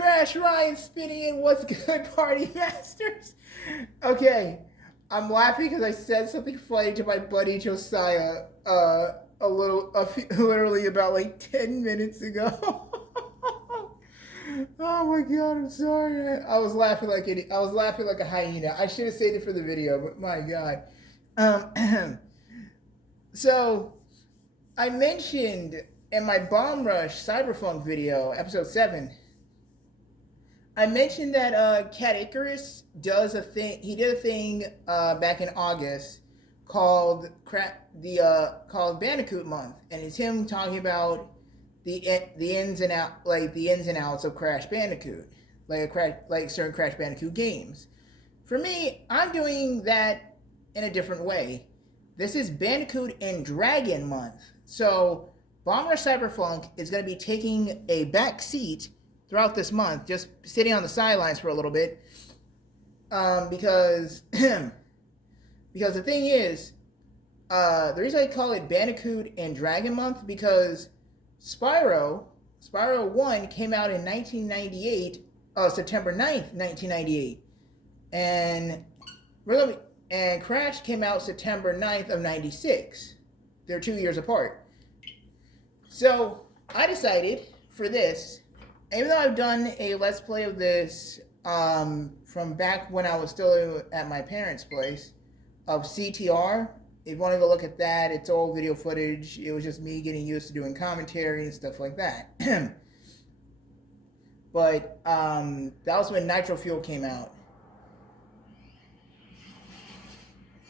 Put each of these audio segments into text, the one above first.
Crash, Ryan, spinning in. What's good, party masters? Okay, I'm laughing because I said something funny to my buddy Josiah literally about like 10 minutes ago. Oh my god, I'm sorry. I was laughing like I was laughing like a hyena. I should have saved it for the video, but my god. So I mentioned in my Bomb Rush Cyberpunk video, episode 7, I mentioned that Cat Icarus does a thing. He did a thing back in August called called Bandicoot Month, and it's him talking about the ins and outs of Crash Bandicoot, like certain Crash Bandicoot games. For me, I'm doing that in a different way. This is Bandicoot and Dragon Month, so Bomb Rush Cyberpunk is going to be taking a back seat throughout this month, just sitting on the sidelines for a little bit, because because the thing is, the reason I call it Bandicoot and Dragon Month because Spyro 1 came out in 1998, September 9th, 1998, and Crash came out September 9th of 96. They're 2 years apart. So I decided for this, even though I've done a Let's Play of this from back when I was still at my parents' place, of CTR. If you want to go look at that, it's old video footage. It was just me getting used to doing commentary and stuff like that. But that was when Nitro Fuel came out.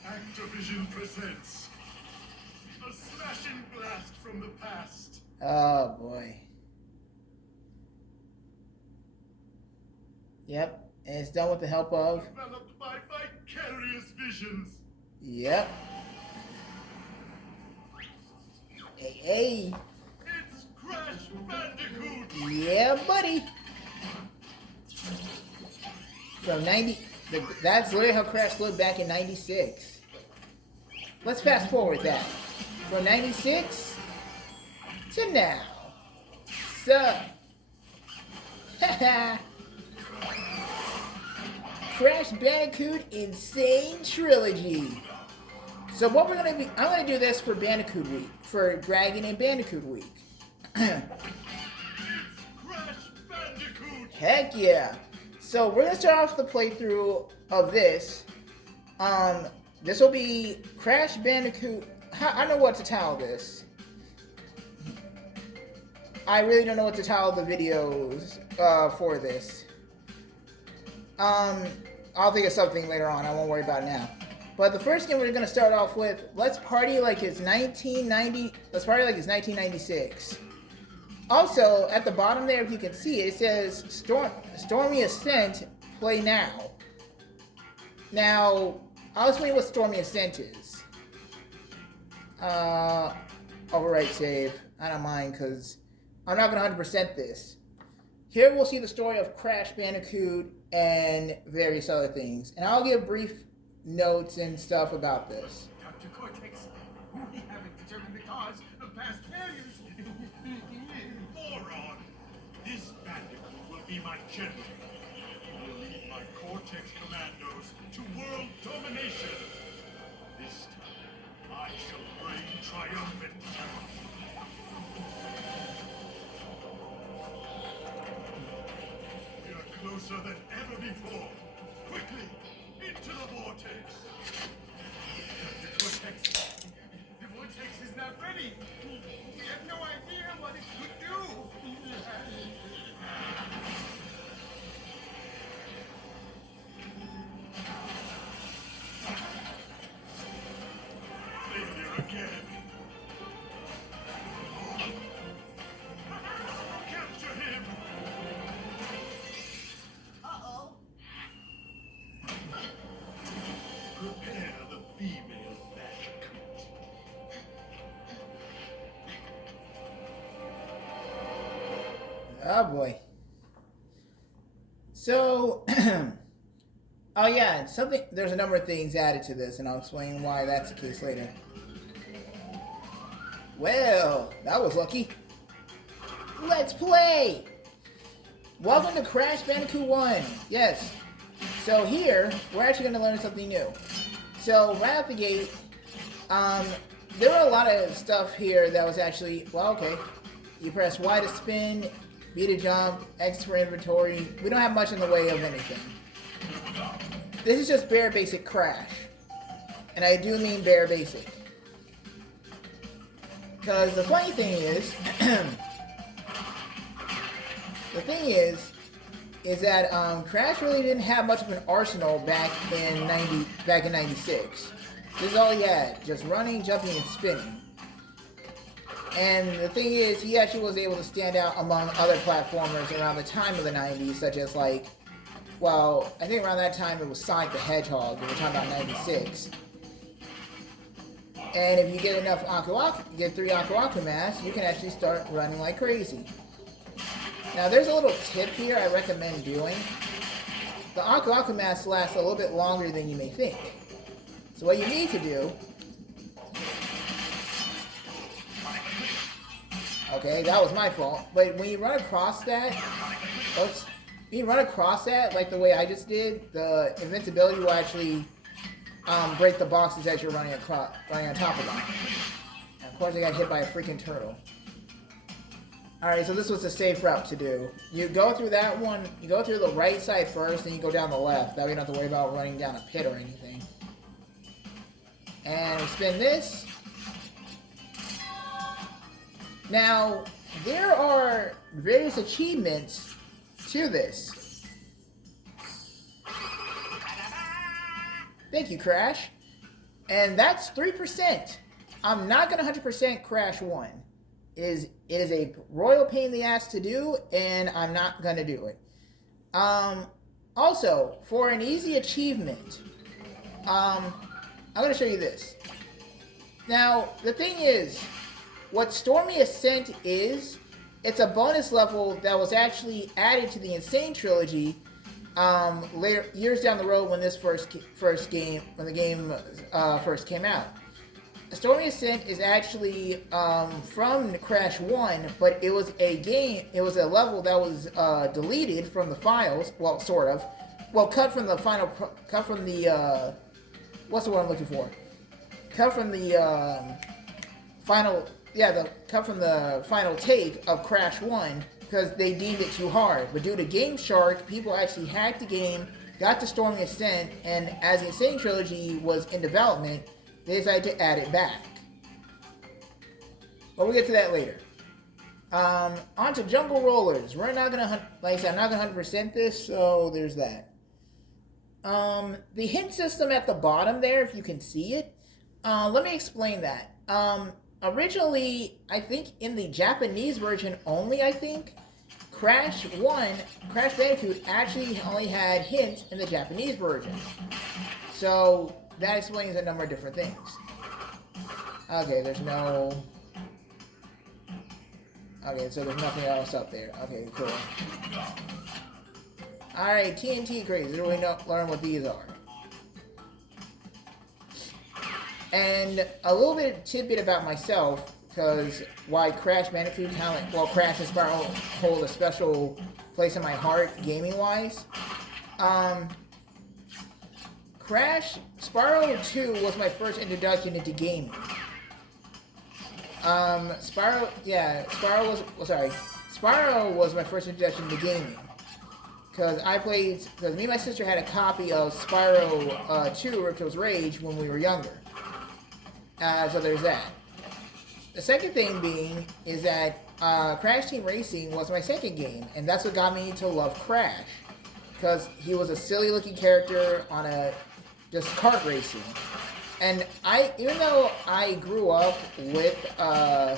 Activision presents a smashing blast from the past. Oh boy. Yep, and it's done with the help of... Developed by Vicarious Visions. Yep. Hey. It's Crash Bandicoot. Yeah, buddy. From 90... That's literally how Crash looked back in 96. Let's fast forward that. From 96 to now. So... Haha. Crash Bandicoot Insane Trilogy. So what I'm gonna do this for Bandicoot Week, for Dragon and Bandicoot Week. It's Crash Bandicoot. Heck yeah. So we're gonna start off the playthrough of this. This will be Crash Bandicoot. I don't know what to title this. I really don't know what to title the videos for this. I'll think of something later on. I won't worry about it now. But the first game we're going to start off with, let's party like it's 1990. Let's party like it's 1996. Also, at the bottom there, if you can see it, it says Stormy Ascent, play now. Now, I'll explain what Stormy Ascent is. Overwrite save. I don't mind because I'm not going to 100% this. Here we'll see the story of Crash Bandicoot and various other things. And I'll give brief notes and stuff about this. Dr. Cortex, we haven't determined the cause of past failures. Moron! This Bandicoot will be my general. He will lead my Cortex commandos to world domination. This time, I shall reign triumphant. Closer than ever before. Quickly, into the vortex. Dr. Cortex, the vortex is not ready. We have no idea what it could do. Failure again. Capture him. Prepare the female bandicoot. Oh boy. So, oh yeah, there's a number of things added to this, and I'll explain why that's the case later. Well, that was lucky. Let's play! Welcome to Crash Bandicoot 1. Yes. So here, we're actually going to learn something new. So right out the gate, there were a lot of stuff here that was actually, well, okay. You press Y to spin, B to jump, X for inventory. We don't have much in the way of anything. This is just bare basic Crash. And I do mean bare basic. Because the funny thing is, is that Crash really didn't have much of an arsenal back in '96. This is all he had, just running, jumping, and spinning. And the thing is, he actually was able to stand out among other platformers around the time of the '90s, such as like, well, I think around that time it was Sonic the Hedgehog. We were talking about '96. And if you get enough get 3 Aku Aku masks, you can actually start running like crazy. Now there's a little tip here I recommend doing. The Aku Aku masks last a little bit longer than you may think. So what you need to do... Okay, that was my fault. But when you run across that... like the way I just did, the invincibility will actually... break the boxes as you're running on top of them. And of course, I got hit by a freaking turtle. Alright, so this was a safe route to do. You go through that one, you go through the right side first, then you go down the left. That way you don't have to worry about running down a pit or anything. And we spin this. Now, there are various achievements to this. Thank you, Crash. And that's 3%. I'm not going to 100% Crash 1. It is a royal pain in the ass to do, and I'm not going to do it. Also, for an easy achievement, I'm going to show you this. Now, the thing is, what Stormy Ascent is, it's a bonus level that was actually added to the Insane trilogy later, years down the road when this first game first came out. Stormy Ascent is actually from Crash 1, but it was a level that was deleted from the files, well, sort of. Well, cut from the final final take of Crash 1 because they deemed it too hard. But due to Game Shark, people actually hacked the game, got to Stormy Ascent, and as the Insane Trilogy was in development, they decided to add it back. But we'll get to that later. On to Jungle Rollers. We're not gonna, like I said, I'm not gonna 100% this, so there's that. The hint system at the bottom there, if you can see it, let me explain that. Originally, I think in the Japanese version only, Crash Bandicoot actually only had hints in the Japanese version. So that explains a number of different things. Okay, so there's nothing else up there. Okay, cool. Alright, TNT crates. Didn't really learn what these are. And a little bit of tidbit about myself, because why Crash Bandicoot Crash and Spyro hold a special place in my heart gaming-wise. Spyro 2 was my first introduction into gaming. Spyro was my first introduction to gaming. Because me and my sister had a copy of Spyro 2, Ripto's Rage, when we were younger. So there's that. The second thing being is that Crash Team Racing was my second game, and that's what got me to love Crash. Because he was a silly looking character on just kart racing. And even though I grew up with a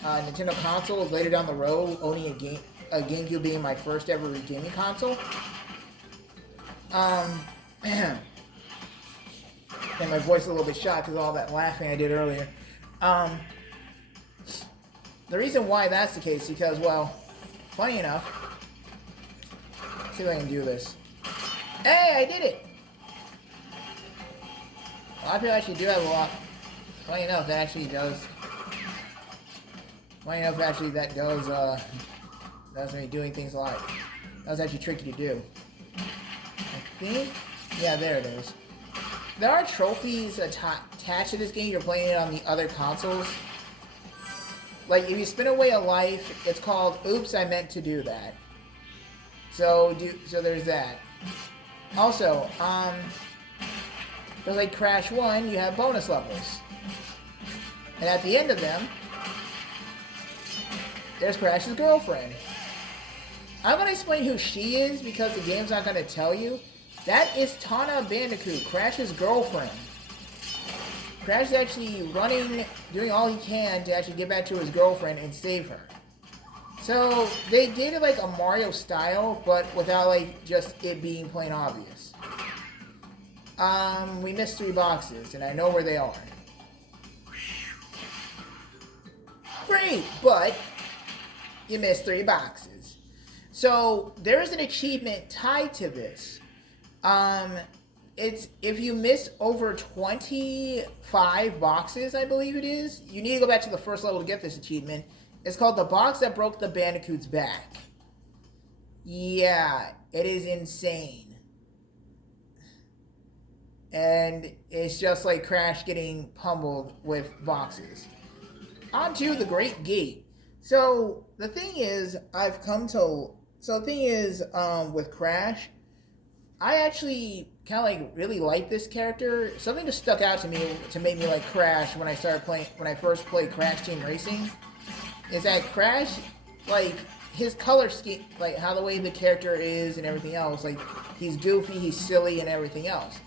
Nintendo console later down the road, owning a GameCube being my first ever gaming console, and my voice is a little bit shot because of all that laughing I did earlier. The reason why that's the case is because, well, funny enough, let's see if I can do this. Hey, I did it! A lot of people actually do have a lot. Funny enough, that actually does. Funny enough, actually, that's me doing things live. That was actually tricky to do. I think, yeah, there it is. There are trophies attached to this game. You're playing it on the other consoles. Like, if you spin away a life, it's called "Oops, I meant to do that." So there's that. Also, just like Crash 1, you have bonus levels. And at the end of them, there's Crash's girlfriend. I'm going to explain who she is because the game's not going to tell you. That is Tana Bandicoot, Crash's girlfriend. Crash is actually doing all he can to actually get back to his girlfriend and save her. So, they did it like a Mario style, but without like just it being plain obvious. We missed 3 boxes, and I know where they are. Great, but you missed 3 boxes. So, there is an achievement tied to this. It's if you miss over 25 boxes, I believe it is, you need to go back to the first level to get this achievement. It's called the box that broke the Bandicoot's back. Yeah, it is insane. And it's just like Crash getting pummeled with boxes. On to the Great Gate. So, the thing is, with Crash, I actually kind of like really like this character. Something just stuck out to me to make me like Crash when I first played Crash Team Racing is that Crash, like his color scheme, like how the way the character is and everything else, like he's goofy, he's silly, and everything else.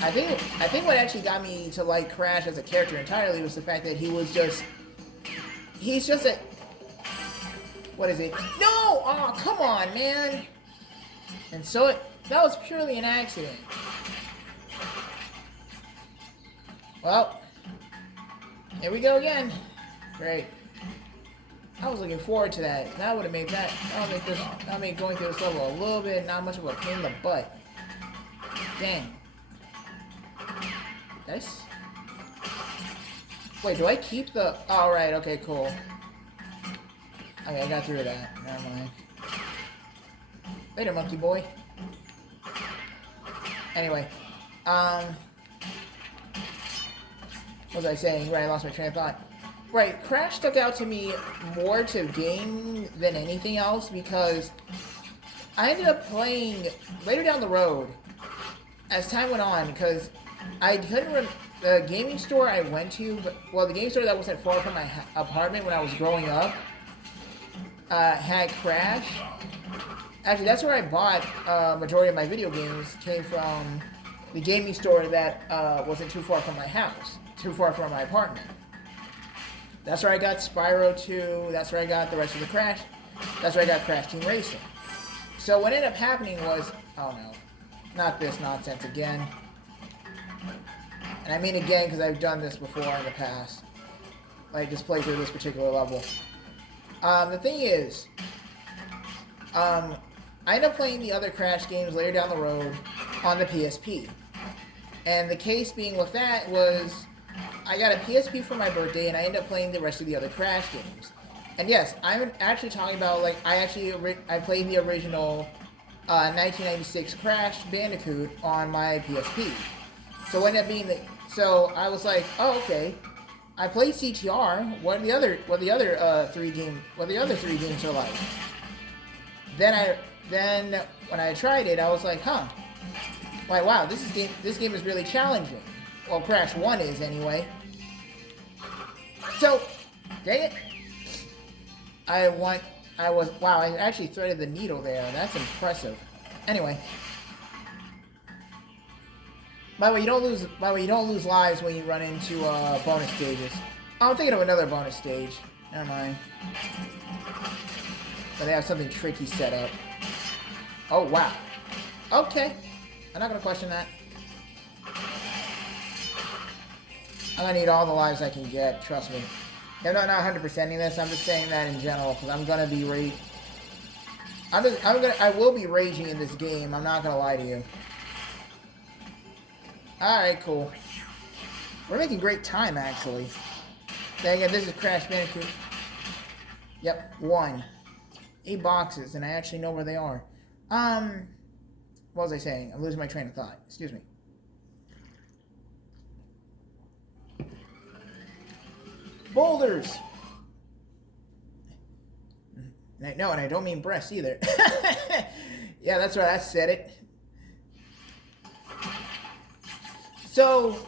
I think what actually got me to like Crash as a character entirely was the fact that he's just a, what is it? No! Oh, come on, man! And so that was purely an accident. Well, here we go again. Great. I was looking forward to that. That would have made going through this level a little bit not much of a pain in the butt. Dang. Nice. Wait, do I keep the... Oh, right, okay, cool. Okay, I got through that. Never mind. Later, monkey boy. Anyway, what was I saying? Right, I lost my train of thought. Right, Crash stuck out to me more to game than anything else because I ended up playing later down the road as time went on because I couldn't remember the gaming store I went to, the gaming store that wasn't far from my apartment when I was growing up had Crash. Actually, that's where I bought majority of my video games came from the gaming store that wasn't too far from my house, too far from my apartment. That's where I got Spyro 2, that's where I got the rest of the Crash, that's where I got Crash Team Racing. So what ended up happening was, oh no, not this nonsense again. And I mean again because I've done this before in the past. Like just play through this particular level. The thing is, I ended up playing the other Crash games later down the road on the PSP. And the case being with that was, I got a PSP for my birthday and I ended up playing the rest of the other Crash games. And yes, I'm actually talking about, like, I played the original 1996 Crash Bandicoot on my PSP. So what ended up being so I was like, oh, okay. I played CTR. What are the other three games are like? Then when I tried it, I was like, huh. Like, wow, this game is really challenging. Well, Crash 1 is anyway. So, dang it. Wow, I actually threaded the needle there. That's impressive. Anyway. By the way, you don't lose lives when you run into bonus stages. I'm thinking of another bonus stage. Never mind. But they have something tricky set up. Oh, wow. Okay. I'm not going to question that. I'm going to need all the lives I can get. Trust me. I'm not 100%ing this. I'm just saying that in general. Because I'm going to be I will be raging in this game. I'm not going to lie to you. Alright, cool. We're making great time, actually. Dang it, this is Crash Bandicoot. Yep, 1. 8 boxes, and I actually know where they are. What was I saying? I'm losing my train of thought. Excuse me. Boulders! No, and I don't mean breasts either. Yeah, that's right, I said it. So,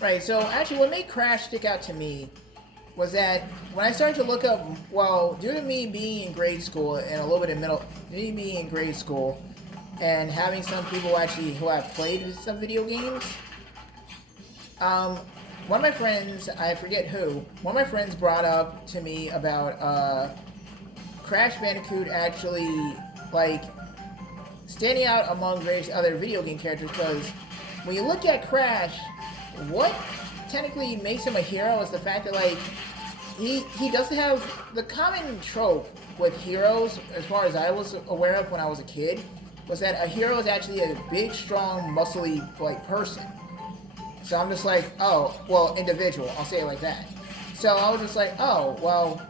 right, so actually what made Crash stick out to me was that when I started to look up, well, due to me being in grade school and a little bit in me being in grade school and having some people actually who have played some video games, one of my friends, I forget who, one of my friends brought up to me about Crash Bandicoot actually, like, standing out among various other video game characters, because when you look at Crash, what technically makes him a hero is the fact that, like, he doesn't have the common trope with heroes, as far as I was aware of when I was a kid, was that a hero is actually a big, strong, muscly, like, person. So I'm just like, oh, well, individual, I'll say it like that. So I was just like, oh, well,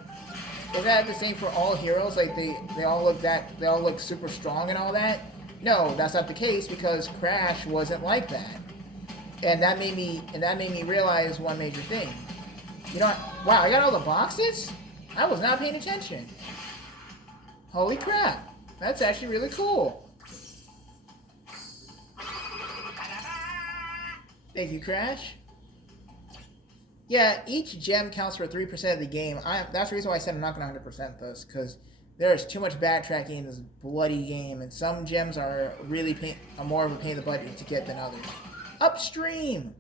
is that the same for all heroes? Like they all look super strong and all that? No, that's not the case, because Crash wasn't like that. And that made me realize one major thing. You know, wow, I got all the boxes? I was not paying attention. Holy crap. That's actually really cool. Thank you, Crash. Yeah, each gem counts for 3% of the game. That's the reason why I said I'm not going to 100% this, because there's too much backtracking in this bloody game, and some gems are really more of a pain in the butt to get than others. Upstream!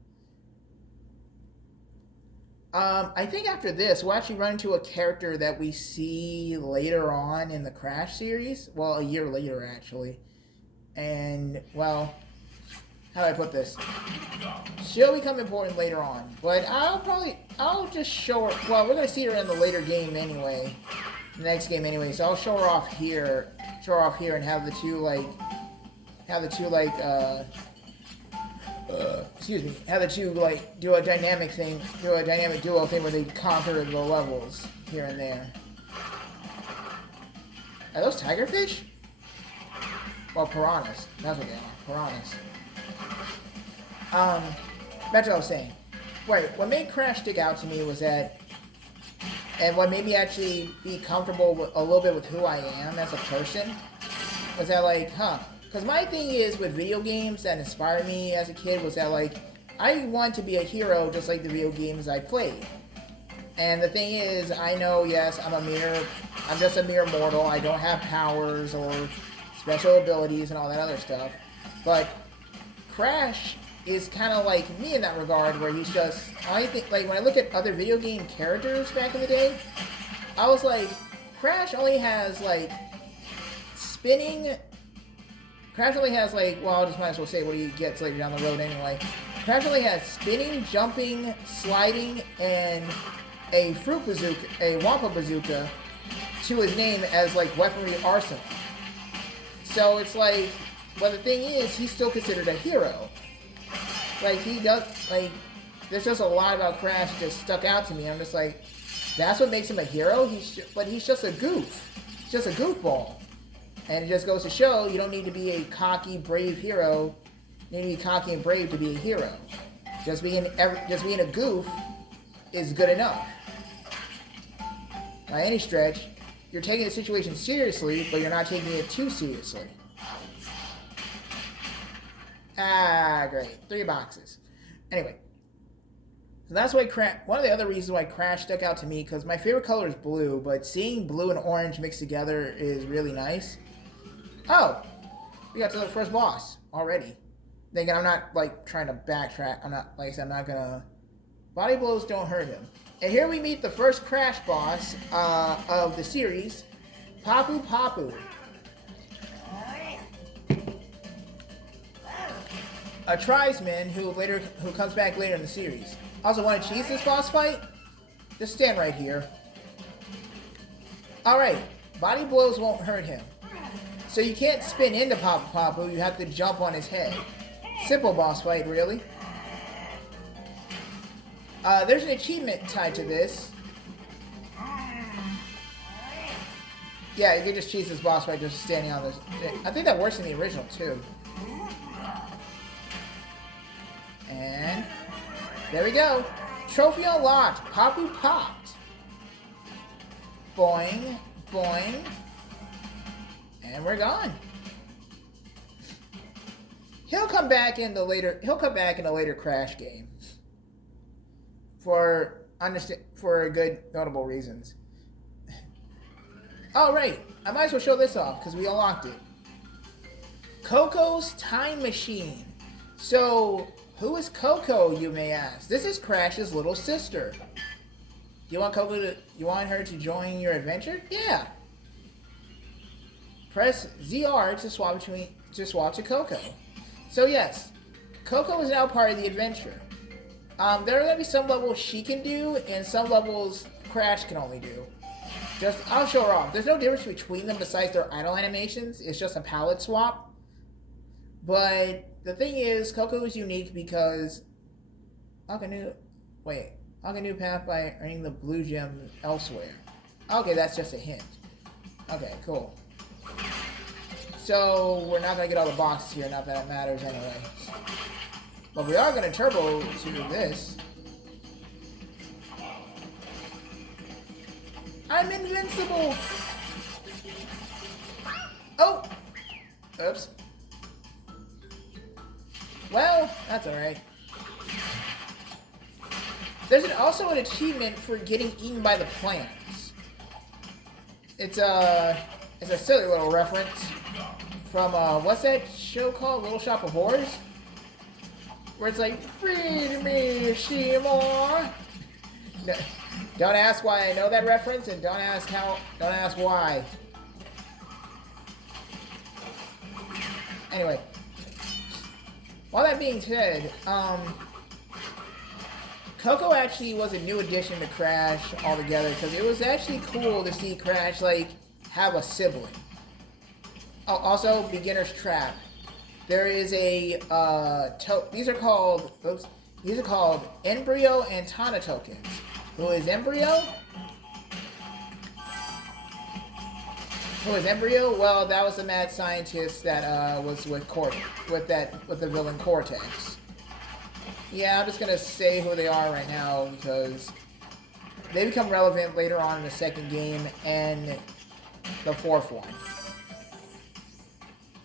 I think after this, we'll actually run into a character that we see later on in the Crash series. Well, a year later, actually. And, well, how do I put this? She'll become important later on. But I'll just show her, well, we're going to see her in the later game anyway. The next game anyway. So I'll show her off here. And have the two, do a dynamic duo thing where they conquer the levels here and there. Are those tigerfish? Well, piranhas. That's what they are. Piranhas. That's what I was saying. Right, what made Crash stick out to me was that, and what made me actually be comfortable with, a little bit with who I am as a person, was that, like, because my thing is with video games that inspired me as a kid was that, like, I want to be a hero just like the video games I played. And the thing is, I know, yes, I'm just a mere mortal. I don't have powers or special abilities and all that other stuff. But Crash is kind of like me in that regard, where he's just, I think, like, when I look at other video game characters back in the day, I was like, Crash only has, like, well, I just might as well say what he gets later down the road anyway. Crash only has spinning, jumping, sliding, and a Wampa bazooka to his name as, like, weaponry arsenal. So it's like, but the thing is, he's still considered a hero. Like, there's just a lot about Crash that stuck out to me. I'm just like, that's what makes him a hero? But he's just a goof. He's just a goofball. And it just goes to show, you don't need to be a cocky, brave hero. You need to be cocky and brave to be a hero. Just being a goof is good enough. By any stretch, you're taking the situation seriously, but you're not taking it too seriously. Great. 3 boxes. Anyway. So that's why one of the other reasons why Crash stuck out to me, because my favorite color is blue, but seeing blue and orange mixed together is really nice. Oh! We got to the first boss already. Then again, I'm not, like, trying to backtrack. I'm not, like I said, I'm not gonna... Body blows don't hurt him. And here we meet the first Crash boss of the series, Papu Papu. A tribesman who comes back later in the series. Also, want to cheese this boss fight? Just stand right here. Alright, body blows won't hurt him. So you can't spin into Papu Papu, you have to jump on his head. Simple boss fight, really. There's an achievement tied to this. Yeah, you can just cheese this boss by just standing on this. I think that works in the original too. And there we go. Trophy unlocked. Papu popped. Boing, boing. And we're gone. He'll come back in the later Crash game. For good notable reasons. Oh right, I might as well show this off because we unlocked it. Coco's time machine. So, who is Coco, you may ask? This is Crash's little sister. You want her to join your adventure? Yeah. Press ZR to swap to Coco. So yes, Coco is now part of the adventure. There are going to be some levels she can do, and some levels Crash can only do. I'll show her off. There's no difference between them besides their idle animations. It's just a palette swap. But the thing is, Coco is unique because unlock a new path by earning the blue gem elsewhere. Okay, that's just a hint. Okay, cool. So we're not gonna get all the boxes here, not that it matters anyway. But we are gonna turbo to this. I'm invincible! Oh! Oops. Well, that's alright. There's also an achievement for getting eaten by the plants. It's a silly little reference from, what's that show called? Little Shop of Horrors? Where it's like, feed me, Seymour! No, don't ask why I know that reference, and don't ask why. Anyway. While that being said, Coco actually was a new addition to Crash altogether, because it was actually cool to see Crash, like, have a sibling. Oh, also, Beginner's Trap. There is a, these are called Embryo and Tana tokens. Who is Embryo? Well, that was the mad scientist that was with the villain Cortex. Yeah, I'm just gonna say who they are right now because they become relevant later on in the second game and the fourth one.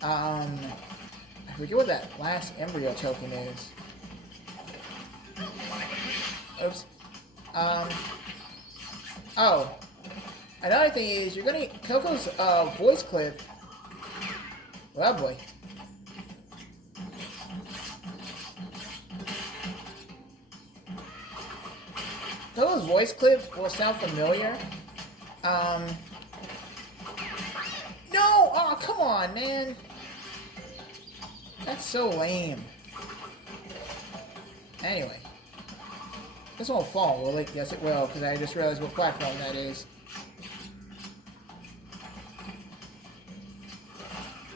I forget what that last Embryo token is. Oops. Oh. Another thing is, you're gonna Coco's voice clip. Oh boy. Coco's voice clip will sound familiar. No! Oh, come on, man. That's so lame. Anyway. This won't fall, will it? Yes, it will, because I just realized what platform that is.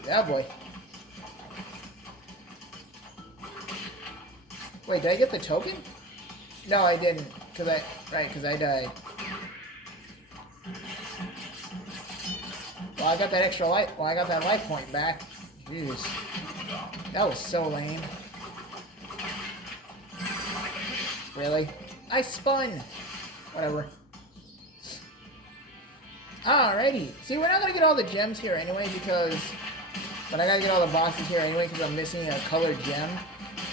Yeah, boy. Wait, did I get the token? No, I didn't, because I died. Well, I got that extra life. Well, I got that life point back. Jeez. That was so lame. Really? I spun! Whatever. Alrighty. See, we're not gonna get all the gems here anyway, because... But I gotta get all the boxes here anyway, because I'm missing a colored gem.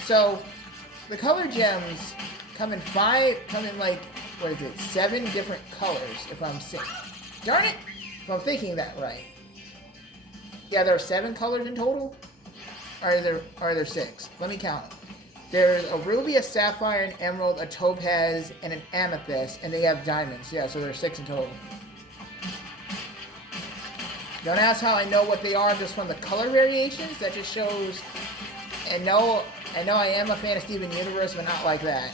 So, the colored gems come in like, what is it, 7 different colors, if I'm saying. Darn it! If I'm thinking that right. Yeah, there are 7 colors in total? Or are there 6? Let me count. There's a ruby, a sapphire, an emerald, a topaz, and an amethyst, and they have diamonds. Yeah, so there's 6 in total. Don't ask how I know what they are just from the color variations. That just shows. And no, I know I am a fan of Steven Universe, but not like that.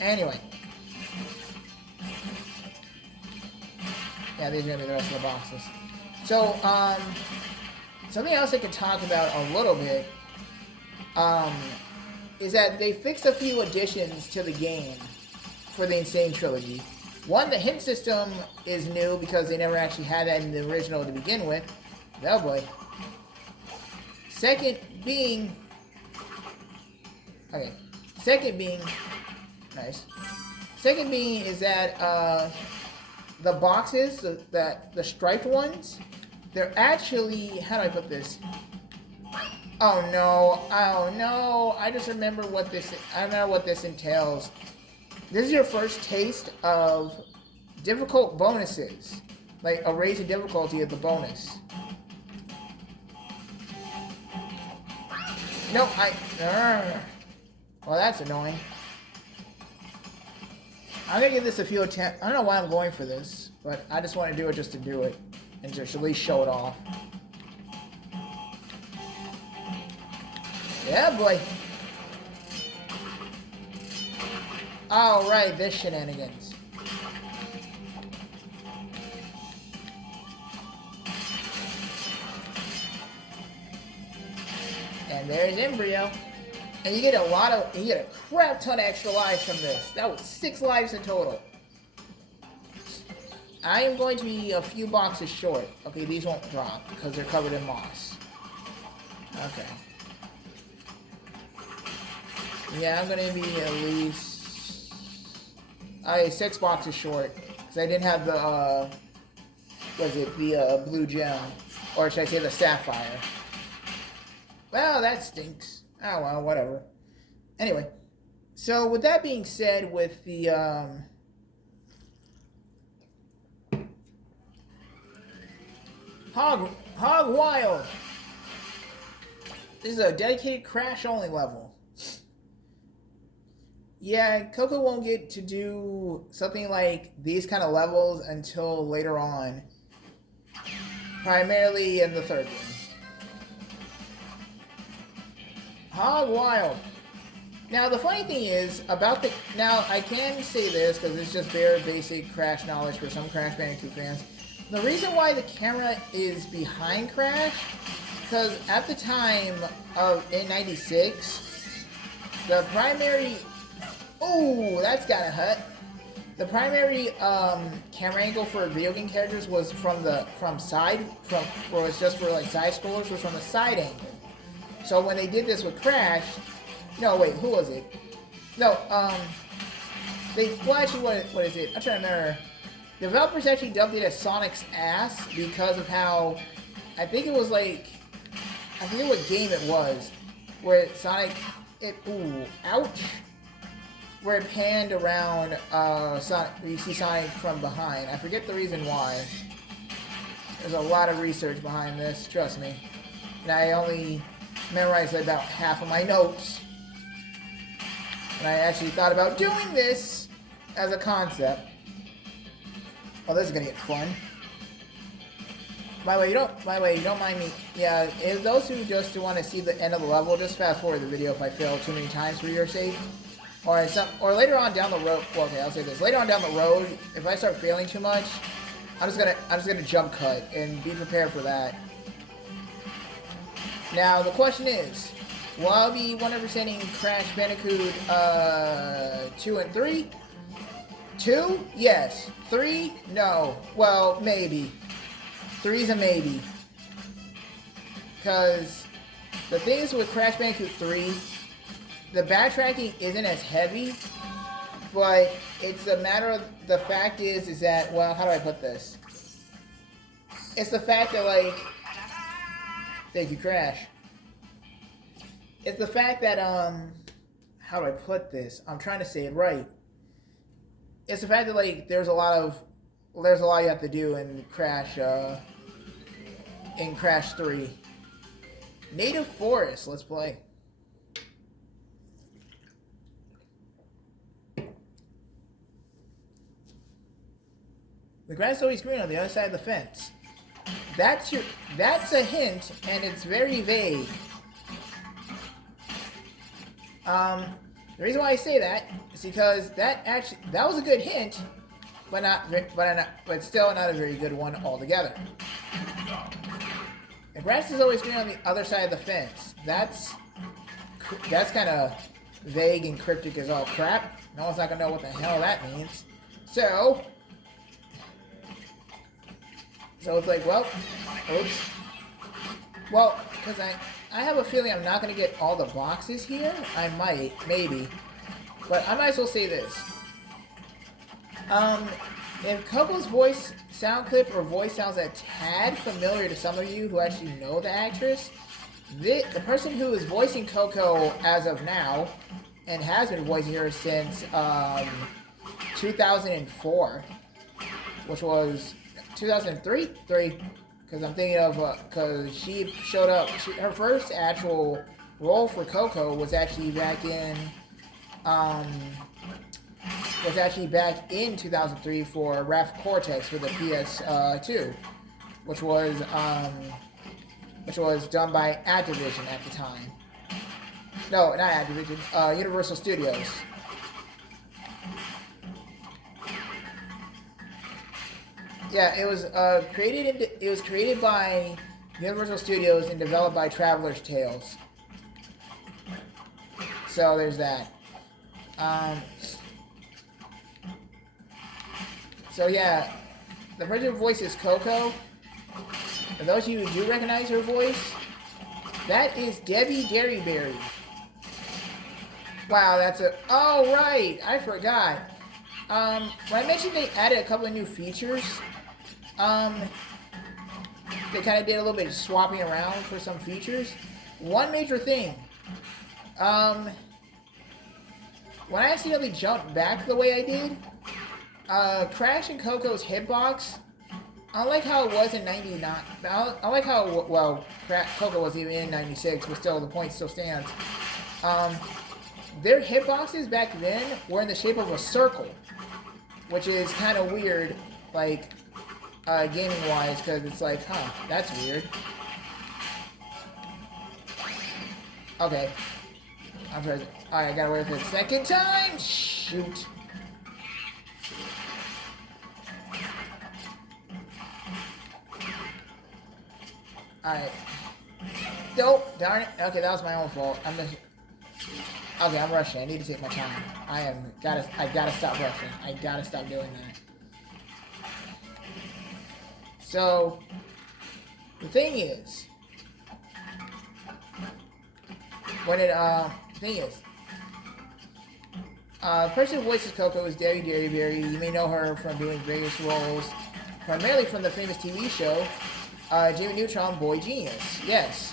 Anyway. Yeah, these are gonna be the rest of the boxes. So, something else I could talk about a little bit. is that they fixed a few additions to the game for the Insane trilogy. One, the hint system is new because they never actually had that in the original to begin with. Oh boy. Second being... Okay. Second being... Nice. Second being is that the boxes, the striped ones, they're actually... How do I put this? Oh no. Oh no. I just remember what this... I don't know what this entails. This is your first taste of difficult bonuses. Like a raise the difficulty of the bonus. No, well, that's annoying. I'm gonna give this a few attempts. I don't know why I'm going for this, but I just want to do it just to do it. And just at least show it off. Yeah, boy. Alright, this shenanigans. And there's Embryo. And you get a crap ton of extra lives from this. That was 6 lives in total. I am going to be a few boxes short. Okay, these won't drop because they're covered in moss. Okay. Yeah, I'm gonna be at least 6 boxes short because I didn't have the the blue gem, or should I say the sapphire? Well, that stinks. Oh well, whatever. Anyway, so with that being said, with the Hog Wild. This is a dedicated crash only level. Yeah, Coco won't get to do something like these kind of levels until later on. Primarily in the 3rd one. Hog Wild. Now, the funny thing is, about the... Now, I can say this, because it's just bare basic Crash knowledge for some Crash Bandicoot fans. The reason why the camera is behind Crash, because at the time of... In 96, the primary... Ooh, that's gotta hurt. The primary camera angle for video game characters was just for like side scrollers, was from the side angle. So when they did this with Crash, no wait, who was it? No, actually what is it? I'm trying to remember. Developers actually dubbed it as Sonic's ass because of how, I forget what game it was, where Sonic, ouch. Where it panned around Sonic, you see Sonic from behind. I forget the reason why. There's a lot of research behind this, trust me. And I only memorized about half of my notes. And I actually thought about doing this as a concept. Oh, this is gonna get fun. By the way, you don't mind me. Yeah, if those who just want to see the end of the level, just fast forward the video if I fail too many times for your sake. Or later on down the road. Well, okay, I'll say this. Later on down the road, if I start failing too much, I'm just gonna jump cut and be prepared for that. Now the question is, will I be 100%ing Crash Bandicoot 2 and 3? 2? Yes. 3? No. Well, maybe. 3's a maybe. Because the thing is with Crash Bandicoot 3, the backtracking isn't as heavy, but it's a matter of, the fact is that, well, how do I put this? It's the fact that, like, thank you, Crash. It's the fact that, how do I put this? I'm trying to say it right. It's the fact that, like, there's a lot you have to do in Crash 3. Native Forest, let's play. The grass is always green on the other side of the fence. That's a hint, and it's very vague. The reason why I say that is because that was a good hint, but still not a very good one altogether. The grass is always green on the other side of the fence. That's kind of vague and cryptic as all crap. No one's not gonna know what the hell that means. So it's like, well, oops. Well, because I have a feeling I'm not gonna get all the boxes here. I might, maybe. But I might as well say this. If Coco's voice sound clip or voice sounds a tad familiar to some of you who actually know the actress, the person who is voicing Coco as of now, and has been voicing her since 2004, which was 2003, because I'm thinking of because she showed up. Her first actual role for Coco was actually back in 2003 for Raph Cortex for the PS2, which was done by Activision at the time. No, not Activision. Universal Studios. Yeah, it was created by Universal Studios and developed by Traveler's Tales. So there's that. So yeah, the person who voices Coco, for those of you who do recognize her voice, that is Debbie Derryberry. Wow, that's a... Oh, right, I forgot. When I mentioned they added a couple of new features, they kind of did a little bit of swapping around for some features. One major thing, when I accidentally jumped back the way I did, Crash and Coco's hitbox, unlike how it was in 99, unlike how, well, Coco was even in 96, but still, the point still stands. Their hitboxes back then were in the shape of a circle, which is kind of weird, like, gaming-wise, because it's like, huh, that's weird. Okay. I'm present. Alright, I gotta wait for the second time! Shoot. Alright. Nope, darn it. Okay, that was my own fault. Okay, I'm rushing. I need to take my time. I gotta stop rushing. I gotta stop doing that. So, the thing is, the person who voices Coco is Debbie Derryberry. You may know her from doing various roles, primarily from the famous TV show, Jimmy Neutron Boy Genius. Yes.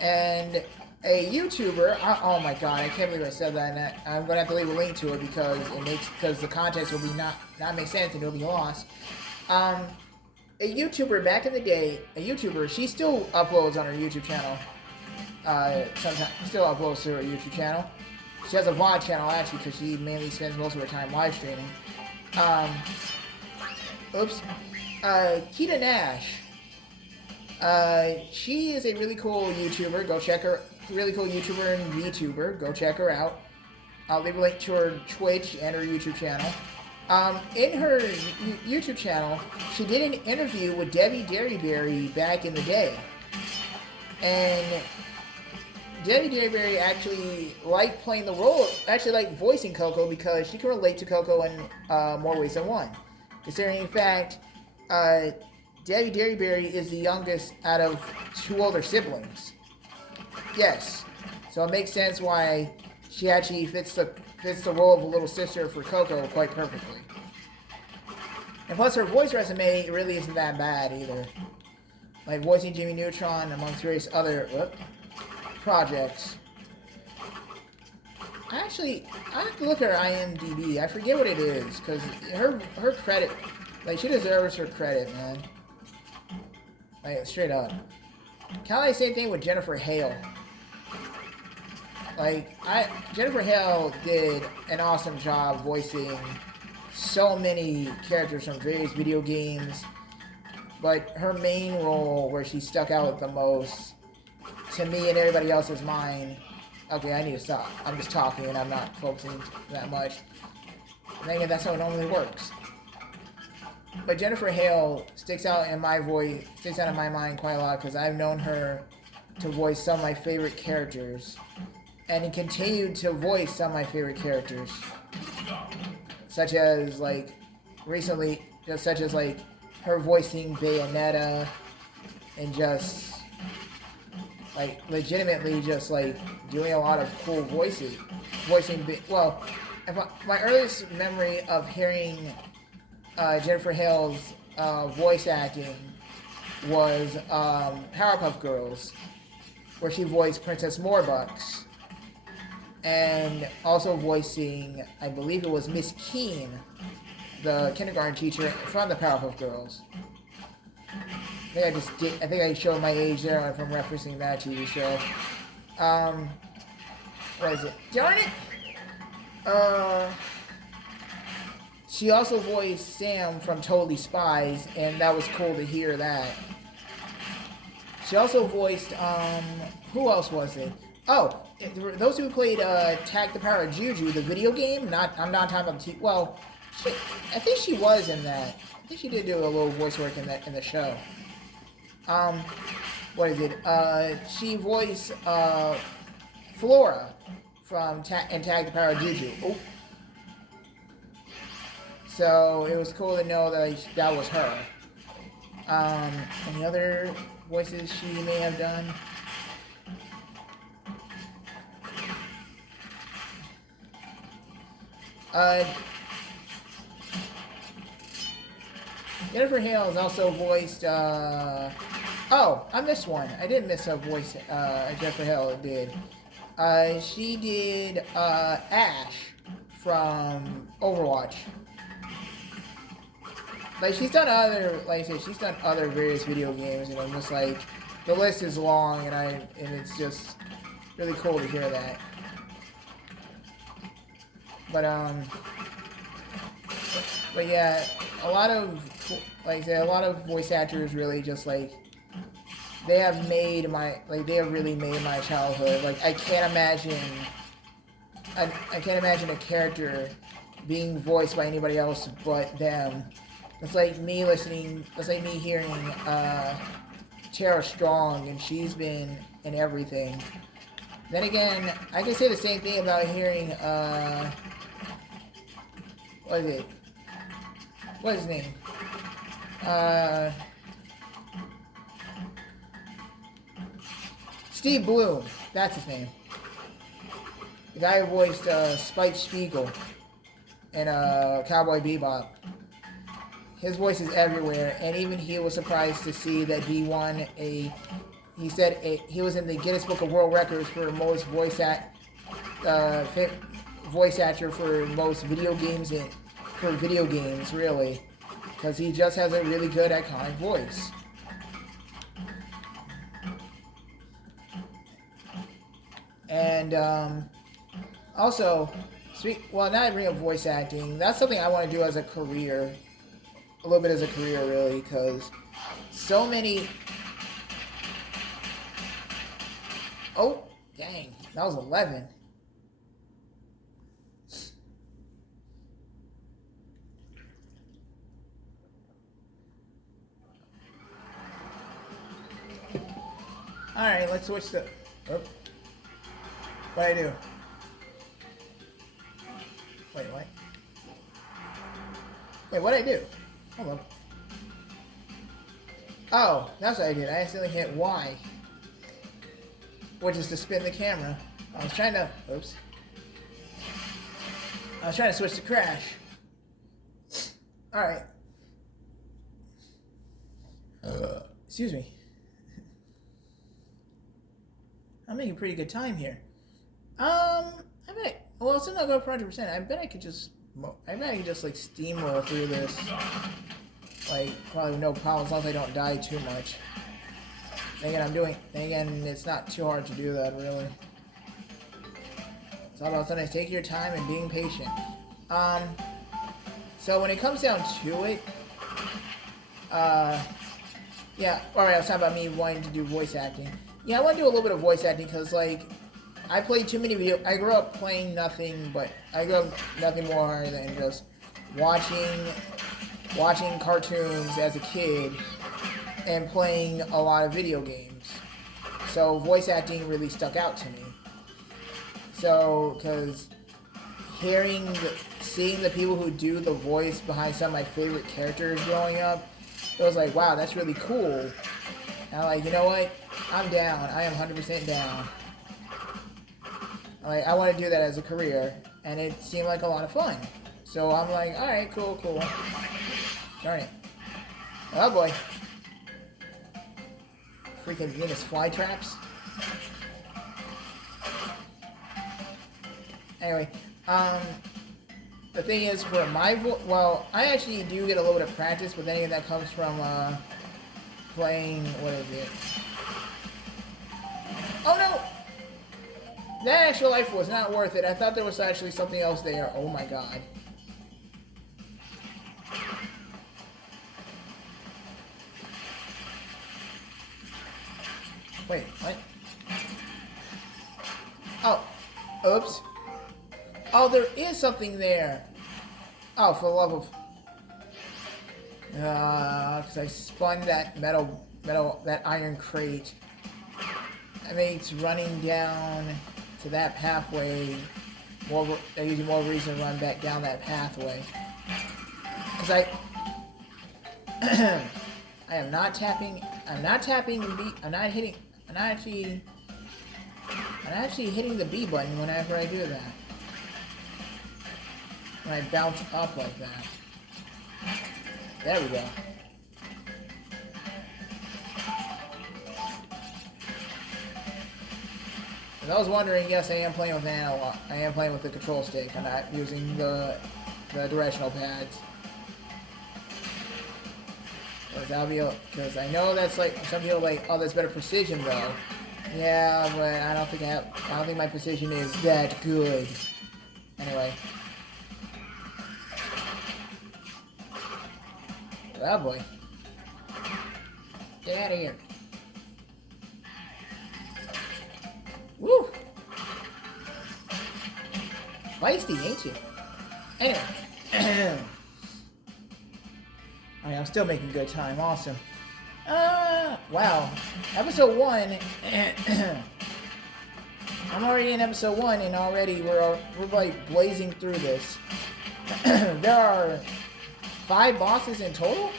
And a YouTuber, oh my god, I can't believe I said that, and I'm going to have to leave a link to it because the context will be not make sense and it'll be lost. A YouTuber back in the day, she still uploads on her YouTube channel. Sometimes still uploads to her YouTube channel. She has a VOD channel actually because she mainly spends most of her time live streaming. Keita Nash. She is a really cool YouTuber. Go check her. Really cool YouTuber and VTuber. Go check her out. I'll leave a link to her Twitch and her YouTube channel. In her YouTube channel, she did an interview with Debbie Derryberry back in the day. And Debbie Derryberry actually liked playing the role, actually liked voicing Coco because she can relate to Coco in more ways than one. Considering, in fact, Debbie Derryberry is the youngest out of two older siblings. Yes. So it makes sense why she actually fits the role of a little sister for Coco quite perfectly. And plus her voice resume really isn't that bad either. Like voicing Jimmy Neutron amongst various other projects. I have to look at her IMDb. I forget what it is, because her credit, like, she deserves her credit, man. Like, straight up. Kind of like the same thing with Jennifer Hale. Like, Jennifer Hale did an awesome job voicing so many characters from various video games, but her main role, where she stuck out the most, to me and everybody else's mind, okay, I need to stop. I'm just talking and I'm not focusing that much. I think that's how it normally works. But Jennifer Hale sticks out in my mind quite a lot because I've known her to voice some of my favorite characters. and he continued to voice some of my favorite characters, such as like recently, just such as like her voicing Bayonetta, and just like legitimately just like doing a lot of cool voices, well. My earliest memory of hearing Jennifer Hale's voice acting was Powerpuff Girls, where she voiced Princess Morbucks, and also voicing, I believe it was Miss Keen, the kindergarten teacher from the Powerpuff Girls. I think I showed my age there from referencing that TV show. What is it? Darn it! She also voiced Sam from Totally Spies, and that was cool to hear that. She also voiced, who else was it? Oh, those who played Tag the Power of Juju, the video game. I'm not talking about the well, I think she was in that. I think she did do a little voice work in the show. What is it? She voiced Flora from Tag the Power of Juju. Oh. So it was cool to know that was her. Any other voices she may have done? Jennifer Hale has also voiced, oh, I missed one. I did miss a voice, Jennifer Hale did. She did, Ash from Overwatch. Like, she's done other, like I said, she's done other various video games, and I'm just like, the list is long, and it's just really cool to hear that. But yeah, a lot of, like I said, a lot of voice actors really just, like, they have really made my childhood. Like, I can't imagine a character being voiced by anybody else but them. It's like me hearing Tara Strong, and she's been in everything. Then again, I can say the same thing about hearing, what is it? What is his name? Steve Bloom. That's his name. The guy who voiced Spike Spiegel in Cowboy Bebop. His voice is everywhere, and even he was surprised to see that he won he was in the Guinness Book of World Records for most voice actor for most video games really, because he just has a really good iconic voice. And also, now I bring up voice acting. That's something I want to do as a career. A little bit as a career, really, because so many... Oh, dang. That was 11. Alright, let's switch to... Oh. What'd I do? Wait, what? Wait, what'd I do? Hold on. Oh, that's what I did. I accidentally hit Y, which is to spin the camera. I was trying to switch to Crash. Alright. Excuse me. I'm making pretty good time here. Well, it's not going for 100%. I bet I could just like steamroll through this. Like, probably with no problem, as long as I don't die too much. Then again, it's not too hard to do that, really. It's all about sometimes taking your time and being patient. So when it comes down to it, yeah, alright, I was talking about me wanting to do voice acting. Yeah, I want to do a little bit of voice acting, because, like, I played too many I grew up playing nothing more than just watching cartoons as a kid and playing a lot of video games. So voice acting really stuck out to me. So, because seeing the people who do the voice behind some of my favorite characters growing up, it was like, wow, that's really cool. And I'm like, you know what? I'm down. I am 100% down. Like, I want to do that as a career, and it seemed like a lot of fun. So I'm like, all right, cool. Darn it. Oh boy. Freaking Venus flytraps. Anyway, the thing is, for my well, I actually do get a little bit of practice, but then that comes from playing. What is it? Oh no! That extra life was not worth it. I thought there was actually something else there. Oh my god. Wait, what? Oh, oops. Oh, there is something there. Oh, for the love of... because I spun that that iron crate. I mean, it's running down to that pathway. That gives you more reason to run back down that pathway. Because I am not tapping. I'm not tapping the B. I'm not actually hitting the B button whenever I do that. When I bounce up like that. There we go. If I was wondering, yes, I am playing with analog. I am playing with the control stick. I'm not using the directional pads. Because I know that's like some people are like, oh, that's better precision though. Yeah, but I don't think my precision is that good. Anyway. Oh boy. Get out of here. Woo! Feisty, ain't you? Anyway. Alright, I'm still making good time. Awesome. Wow. Episode 1. I'm already in episode 1, and already we're like blazing through this. There are 5 bosses in total?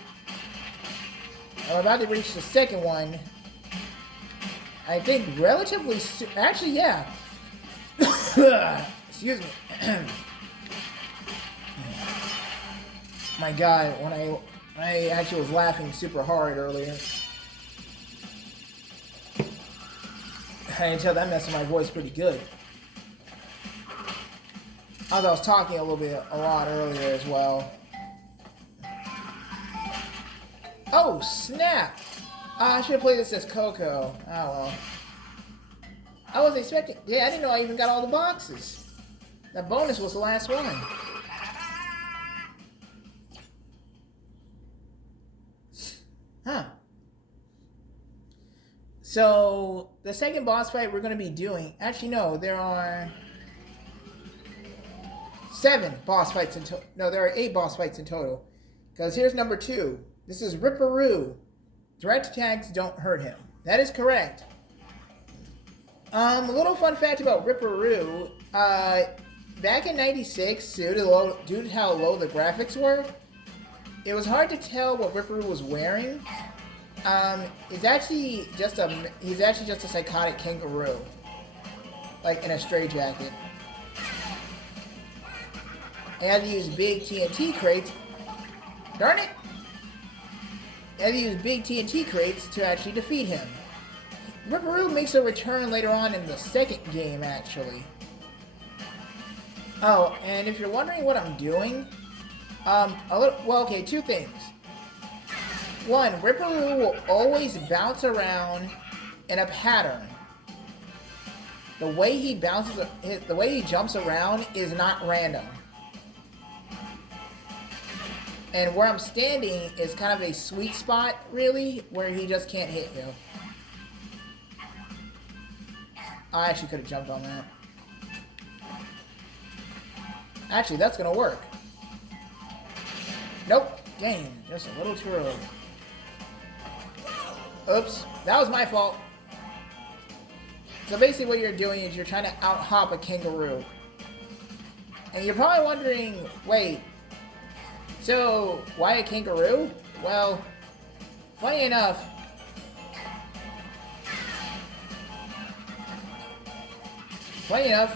I'm about to reach the second one. I think relatively soon. Actually, yeah. Excuse me. My God, when I actually was laughing super hard earlier. I can tell that messed with my voice pretty good. I was talking a lot earlier as well. Oh, snap! I should have played this as Coco. Oh, well. I was expecting... Yeah, I didn't know I even got all the boxes. That bonus was the last one. Huh. So, the second boss fight we're going to be doing... Actually, no, there are... 7 boss fights in total. No, there are 8 boss fights in total. Because here's number 2. This is Ripperoo. Direct attacks don't hurt him. That is correct. A little fun fact about Ripperoo. Back in '96, due to how low the graphics were, it was hard to tell what Ripperoo was wearing. He's actually just a psychotic kangaroo, like in a straitjacket. I had to use big TNT crates. Darn it! I had to use big TNT crates to actually defeat him. Ripperoo makes a return later on in the second game, actually. Oh, and if you're wondering what I'm doing, okay, 2 things. 1, Ripperoo will always bounce around in a pattern. The way he jumps around is not random. And where I'm standing is kind of a sweet spot, really, where he just can't hit you. I actually could have jumped on that. Actually, that's going to work. Nope. Dang, just a little too early. Oops. That was my fault. So basically what you're doing is you're trying to out-hop a kangaroo. And you're probably wondering, wait, so why a kangaroo? Well, funny enough,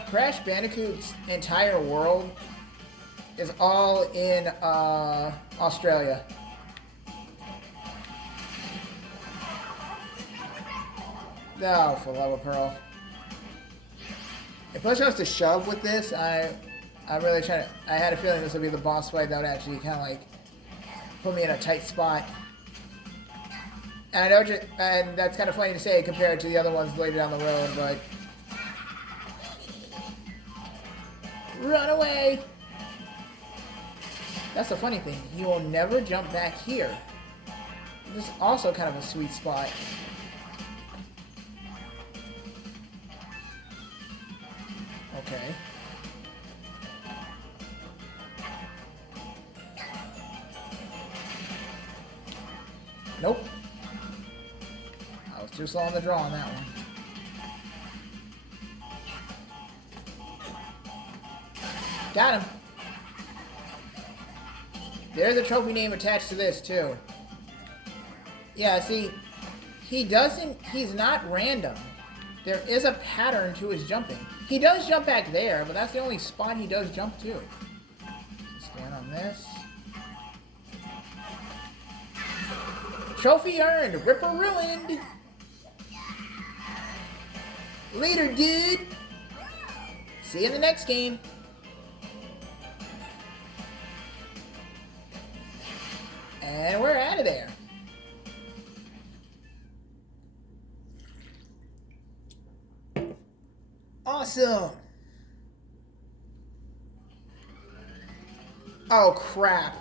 Crash Bandicoot's entire world is all in Australia. Oh, for love of Pearl. If push comes to shove with this, I'm really trying to. I had a feeling this would be the boss fight that would actually kind of like put me in a tight spot. And I know, and that's kind of funny to say compared to the other ones later down the road, but run away. That's the funny thing. You will never jump back here. This is also kind of a sweet spot. Okay. Nope. I was too slow on the draw on that one. Got him. There's a trophy name attached to this too. Yeah, see, he's not random. There is a pattern to his jumping. He does jump back there, but that's the only spot he does jump to. Stand on this. Trophy earned. Ripper ruined. Later, dude. See you in the next game. And we're out of there. Awesome. Oh, crap.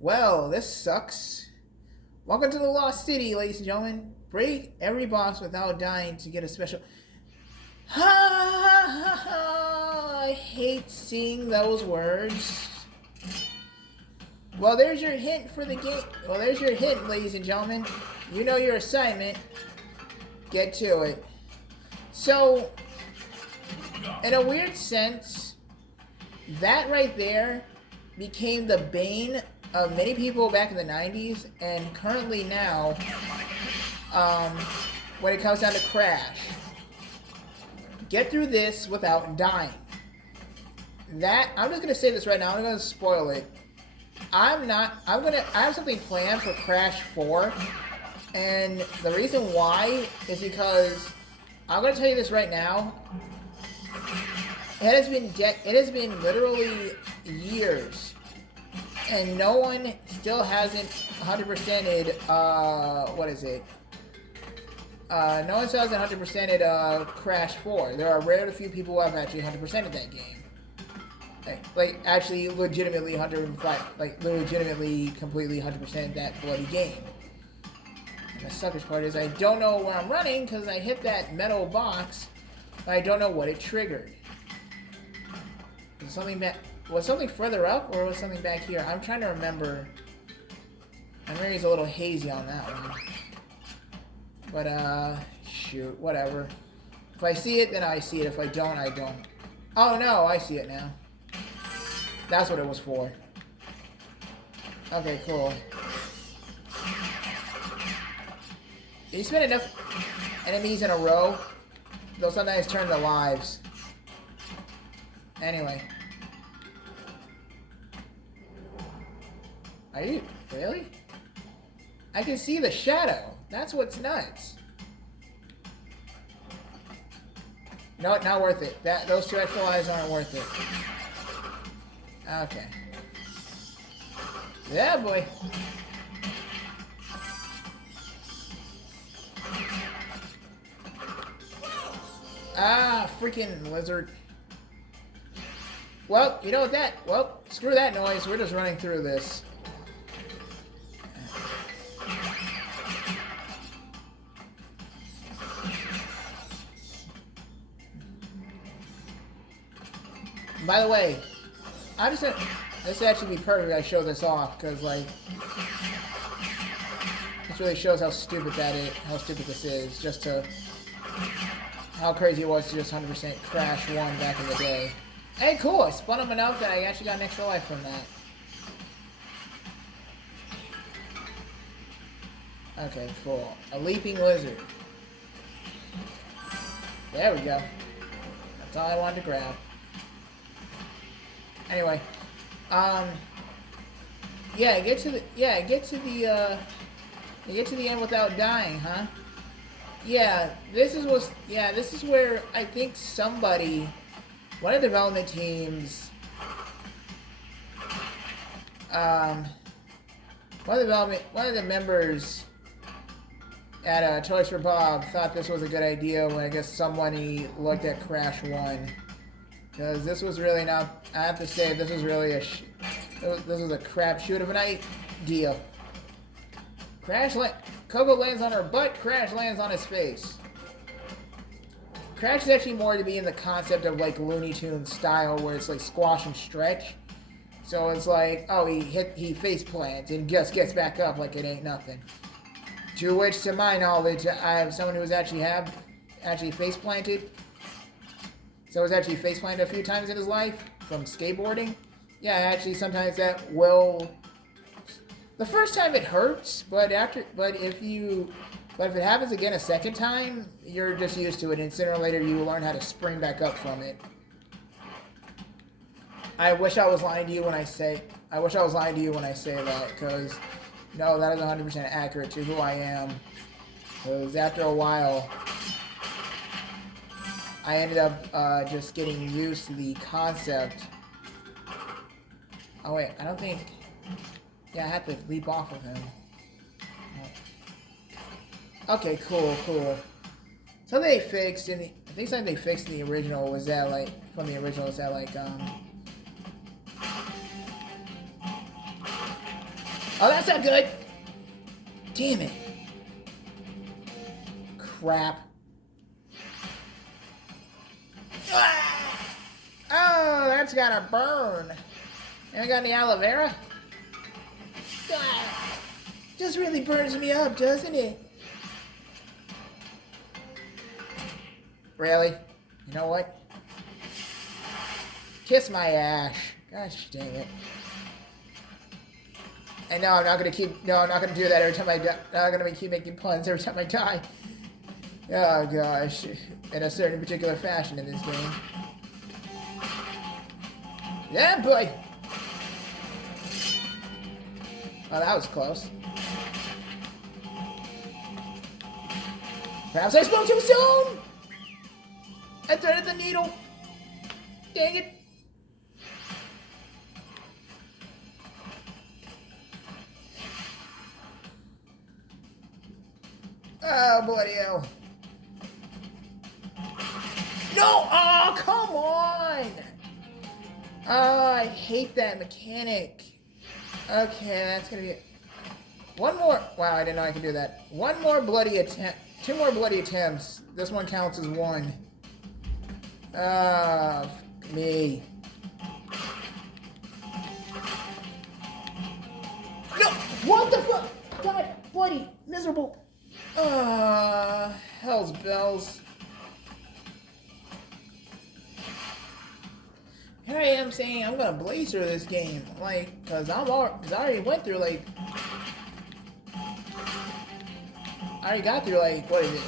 Well, this sucks. Welcome to the Lost City, ladies and gentlemen. Break every boss without dying to get a special... Ha ha ha! I hate seeing those words. Well, there's your hint for the game. Well, there's your hint, ladies and gentlemen. You know your assignment. Get to it. So, in a weird sense, that right there became the bane of many people back in the 90s, and currently now, when it comes down to Crash. Get through this without dying. I'm just gonna say this right now, I'm gonna spoil it. I have something planned for Crash 4, and the reason why is because, I'm gonna tell you this right now, it has been literally years, and no one still hasn't 100%ed, what is it? No one still hasn't 100%ed, Crash 4. There are rare to few people who have actually 100%ed that game. Like, actually, legitimately 105, like, legitimately, completely 100% that bloody game. And the suckish part is I don't know where I'm running because I hit that metal box, but I don't know what it triggered. Was something further up, or was something back here? I'm trying to remember. My memory's a little hazy on that one. But, shoot, whatever. If I see it, then I see it. If I don't, I don't. Oh, no, I see it now. That's what it was for. Okay, cool. If you spend enough enemies in a row, they'll sometimes turn to lives. Anyway. Are you... really? I can see the shadow. That's what's nuts. No, not worth it. Those two extra lives aren't worth it. Okay. Yeah, boy. Ah, freaking lizard. Well, you know what that... well, screw that noise. We're just running through this. By the way, this would actually be perfect if I show this off, because, like, This really shows how stupid how stupid this is. Just to how crazy it was to just 100% crash one back in the day. Hey, cool! I spun him enough that I actually got an extra life from that. Okay, cool. A leaping lizard. There we go. That's all I wanted to grab. Anyway, yeah, get to the end without dying, huh? Yeah, this is where I think one of the development teams, one of the members at Toys for Bob thought this was a good idea when I guess somebody looked at Crash 1. Because this was really not, I have to say, this was really this was a crapshoot of an idea. Coco lands on her butt, Crash lands on his face. Crash is actually more to be in the concept of like Looney Tunes style, where it's like squash and stretch. So it's like, oh, he face plants and just gets back up like it ain't nothing. To which, to my knowledge, I have someone who was actually face planted. So was actually face planted a few times in his life from skateboarding. Yeah, actually sometimes that will. The first time it hurts, but if it happens again a second time, you're just used to it, and sooner or later you will learn how to spring back up from it. I wish I was lying to you when I say that, because no, that is 100% accurate to who I am. Because after a while, I ended up just getting used to the concept. Oh wait, I don't think. Yeah, I had to leap off of him. Okay, cool. Something they fixed I think something they fixed in the original was that oh, that's not good! Damn it. Crap. Ah! Oh, that's gotta burn. You got any aloe vera? Ah! Just really burns me up, doesn't it? Really? You know what? Kiss my ash. Gosh dang it. And no, I'm not gonna do that every time I die. I'm not gonna keep making puns every time I die. Oh gosh. In a certain particular fashion in this game. Yeah, boy! Oh, that was close. Perhaps I spoke too soon! I threaded the needle. Dang it. Oh, bloody hell. No! Oh, come on! Oh, I hate that mechanic. Okay, that's gonna be it. One more. Wow, I didn't know I could do that. One more bloody attempt. 2 more bloody attempts. This one counts as 1. Ah, me. No! What the fuck? God, bloody, miserable. Hell's bells. Here I am saying I'm gonna blaze through this game, like, cause I already went through like, I already got through like, what is it?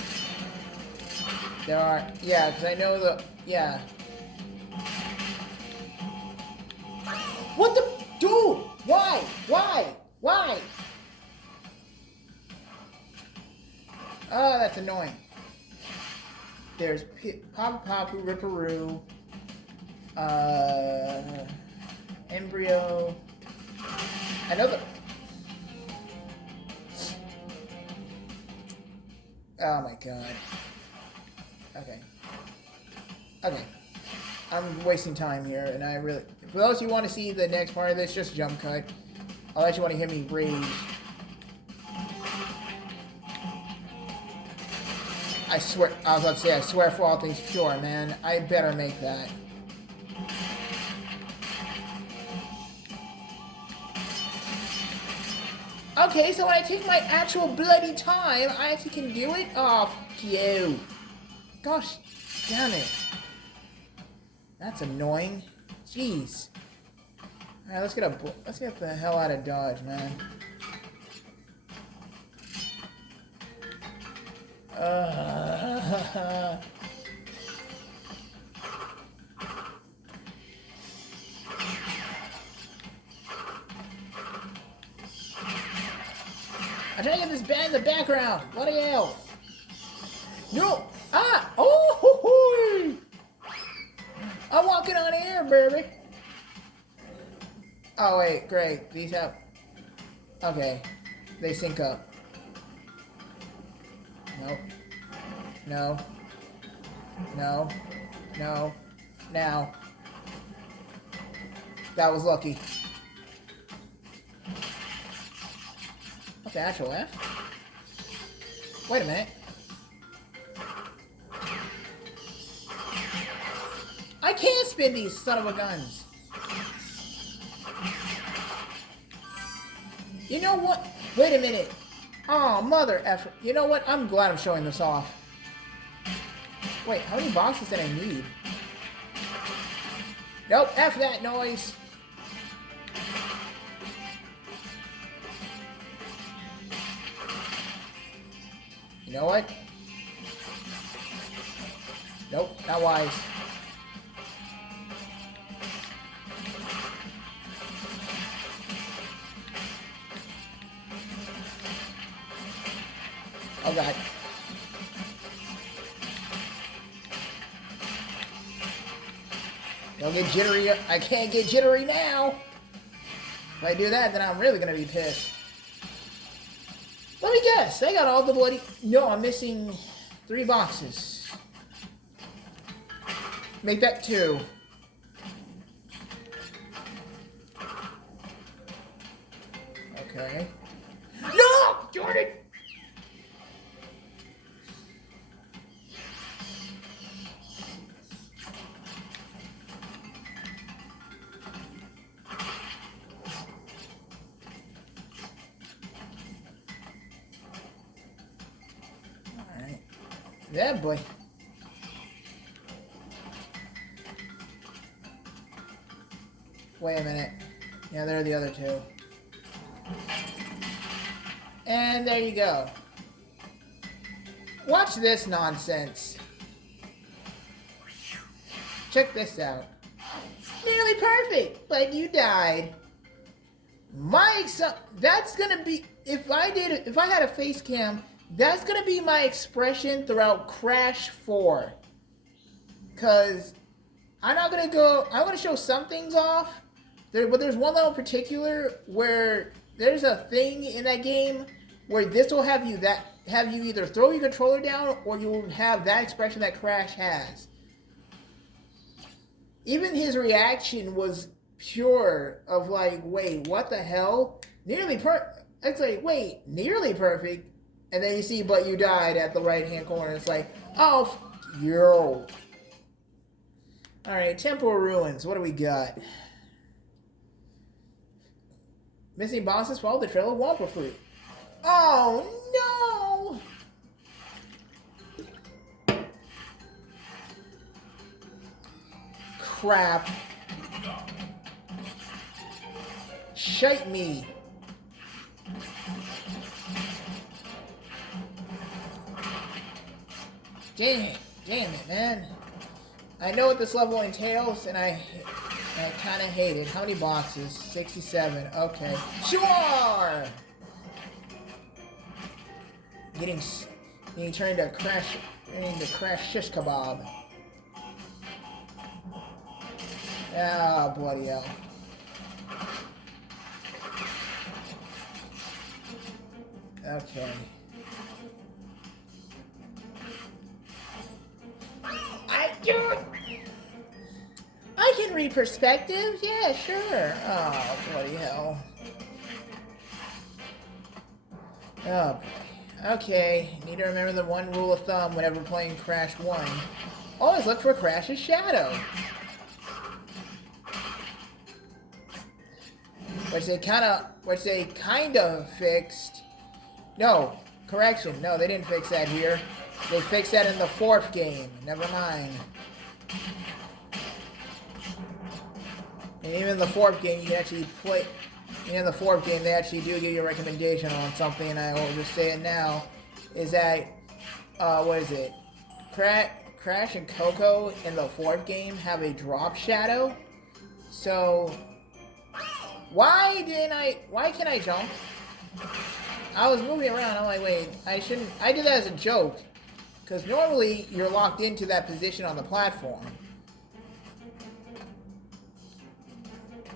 Yeah, cause I know yeah. What the, dude? Why? Oh, that's annoying. There's Papa Papu, Ripperoo. Embryo. Another. Oh my god. Okay. I'm wasting time here, and I really. For those who want to see the next part of this, just jump cut. Unless you want to hear me rage. I swear. I was about to say, I swear for all things pure, man. I better make that. Okay, so when I take my actual bloody time, I actually can do it? Oh, fuck you. Gosh, damn it. That's annoying. Jeez. Alright, let's get the hell out of Dodge, man. I'm trying to get this band in the background. What the hell? No! Ah! Oh! Hoo, hoo. I'm walking on air, baby. Oh wait, great. These have. Okay, they sync up. Nope. No. No. No. Now. That was lucky. What's the actual F? Wait a minute. I can't spin these son of a guns. You know what? Wait a minute. Oh, mother effer. You know what? I'm glad I'm showing this off. Wait, how many boxes did I need? Nope, F that noise. You know what? Nope, not wise. Oh god. Don't get jittery. I can't get jittery now. If I do that, then I'm really gonna be pissed. Let me guess. I got all the bloody. No, I'm missing 3 boxes. Make that 2. Okay. No! Jordan! Alright. Yeah, boy. Wait a minute. Yeah, there are the other 2. And there you go. Watch this nonsense. Check this out. Nearly perfect, but you died. That's gonna be if I had a face cam, that's gonna be my expression throughout Crash 4. Cause I'm gonna show some things off. But there's one level in particular where there's a thing in that game where this will have you either throw your controller down or you will have that expression that Crash has. Even his reaction was pure of like, wait, what the hell? It's like, wait, nearly perfect. And then you see, but you died at the right hand corner. It's like, oh, yo. Alright, Temple Ruins. What do we got? Missing bosses follow the trail of Wampa Fruit. Oh no! Crap. Shite me. Damn it, man. I know what this level entails, and I kind of hate it. How many boxes? 67. Okay. Sure! Getting turned to crash shish kebab. Ah, bloody hell. Okay. I can read perspective. Yeah, sure. Oh, bloody hell. Oh, boy. Okay. Need to remember the one rule of thumb whenever playing Crash 1. Always look for Crash's shadow. which they kind of fixed. No, correction. No, they didn't fix that here. They fixed that in the 4th game. Never mind. And even in the 4th game, you can actually play. In the 4th game, they actually do give you a recommendation on something, and I will just say it now. Is that what is it? Crash and Coco in the 4th game have a drop shadow. So why can't I jump? I was moving around. I'm like, wait, I shouldn't. I did that as a joke, because normally you're locked into that position on the platform.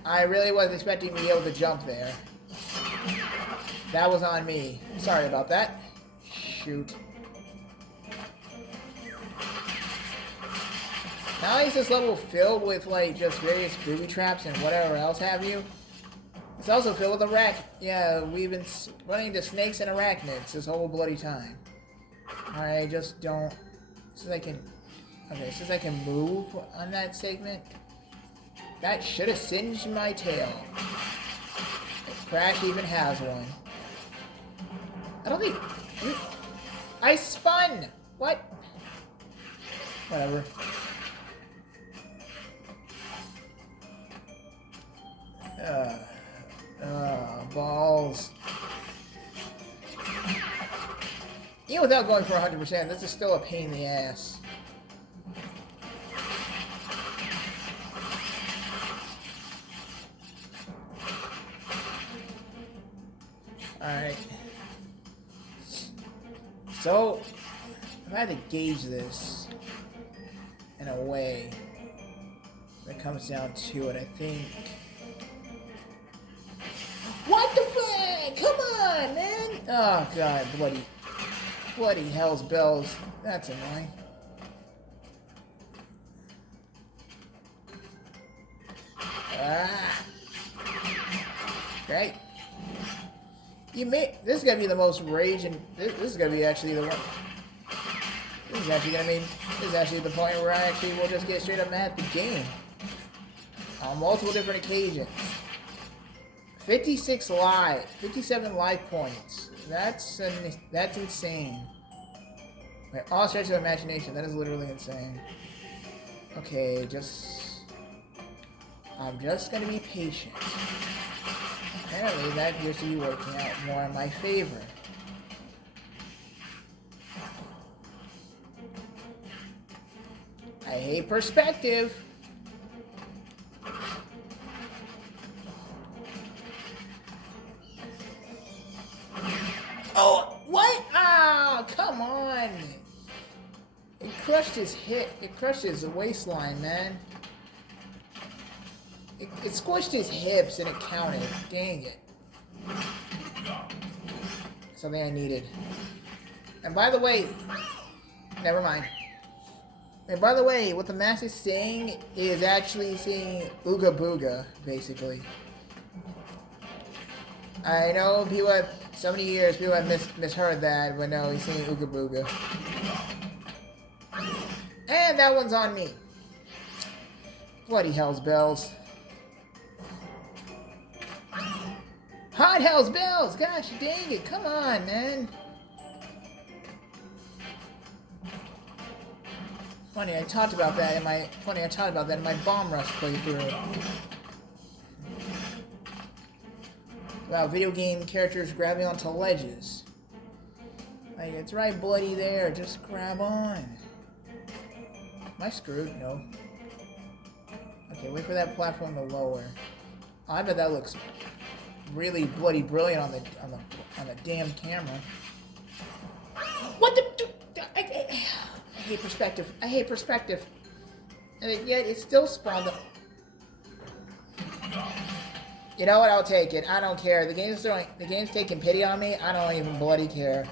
I really wasn't expecting to be able to jump there. That was on me. Sorry about that. Shoot. Now is this level filled with, like, just various booby traps and whatever else have you? It's also filled with yeah, we've been running into snakes and arachnids this whole bloody time. Alright, just don't... Since I can move on that segment. That should have singed my tail. If Crash even has one. I don't think... I spun! What? Whatever. Balls. Even without going for 100%, this is still a pain in the ass. Alright. So, I've had to gauge this in a way that comes down to it, I think. What the fuck? Come on, man! Oh, God, bloody hell's bells. That's annoying. Ah. Great. This is gonna be the most raging. This is gonna be actually the one. This is actually the point where I actually will just get straight up mad at the game on multiple different occasions. 57 life points. That's insane. By all stretches of imagination, that is literally insane. Okay, I'm just gonna be patient. Apparently, that appears to be working out more in my favor. I hate perspective. Oh, what? Ah, come on. It crushed his hip. It crushed his waistline, man. It squished his hips and it counted. Dang it. Something I needed. And by the way, never mind. And by the way, what the mask is saying is actually saying Ooga Booga, basically. I know people have, so many years, people have misheard that, but no, he's saying Ooga Booga. And that one's on me. Bloody hell's bells. Hot hell's bells! Gosh dang it, come on, man. Funny, I talked about that in my bomb rush playthrough. About video game characters grabbing onto ledges. Like, it's right bloody there, just grab on. Am I screwed? No. Okay, wait for that platform to lower. Oh, I bet that looks really bloody brilliant on the damn camera. What the? I hate perspective. I hate perspective. And yet it still spawned up. You know what? I'll take it. I don't care. The game's taking pity on me. I don't even bloody care.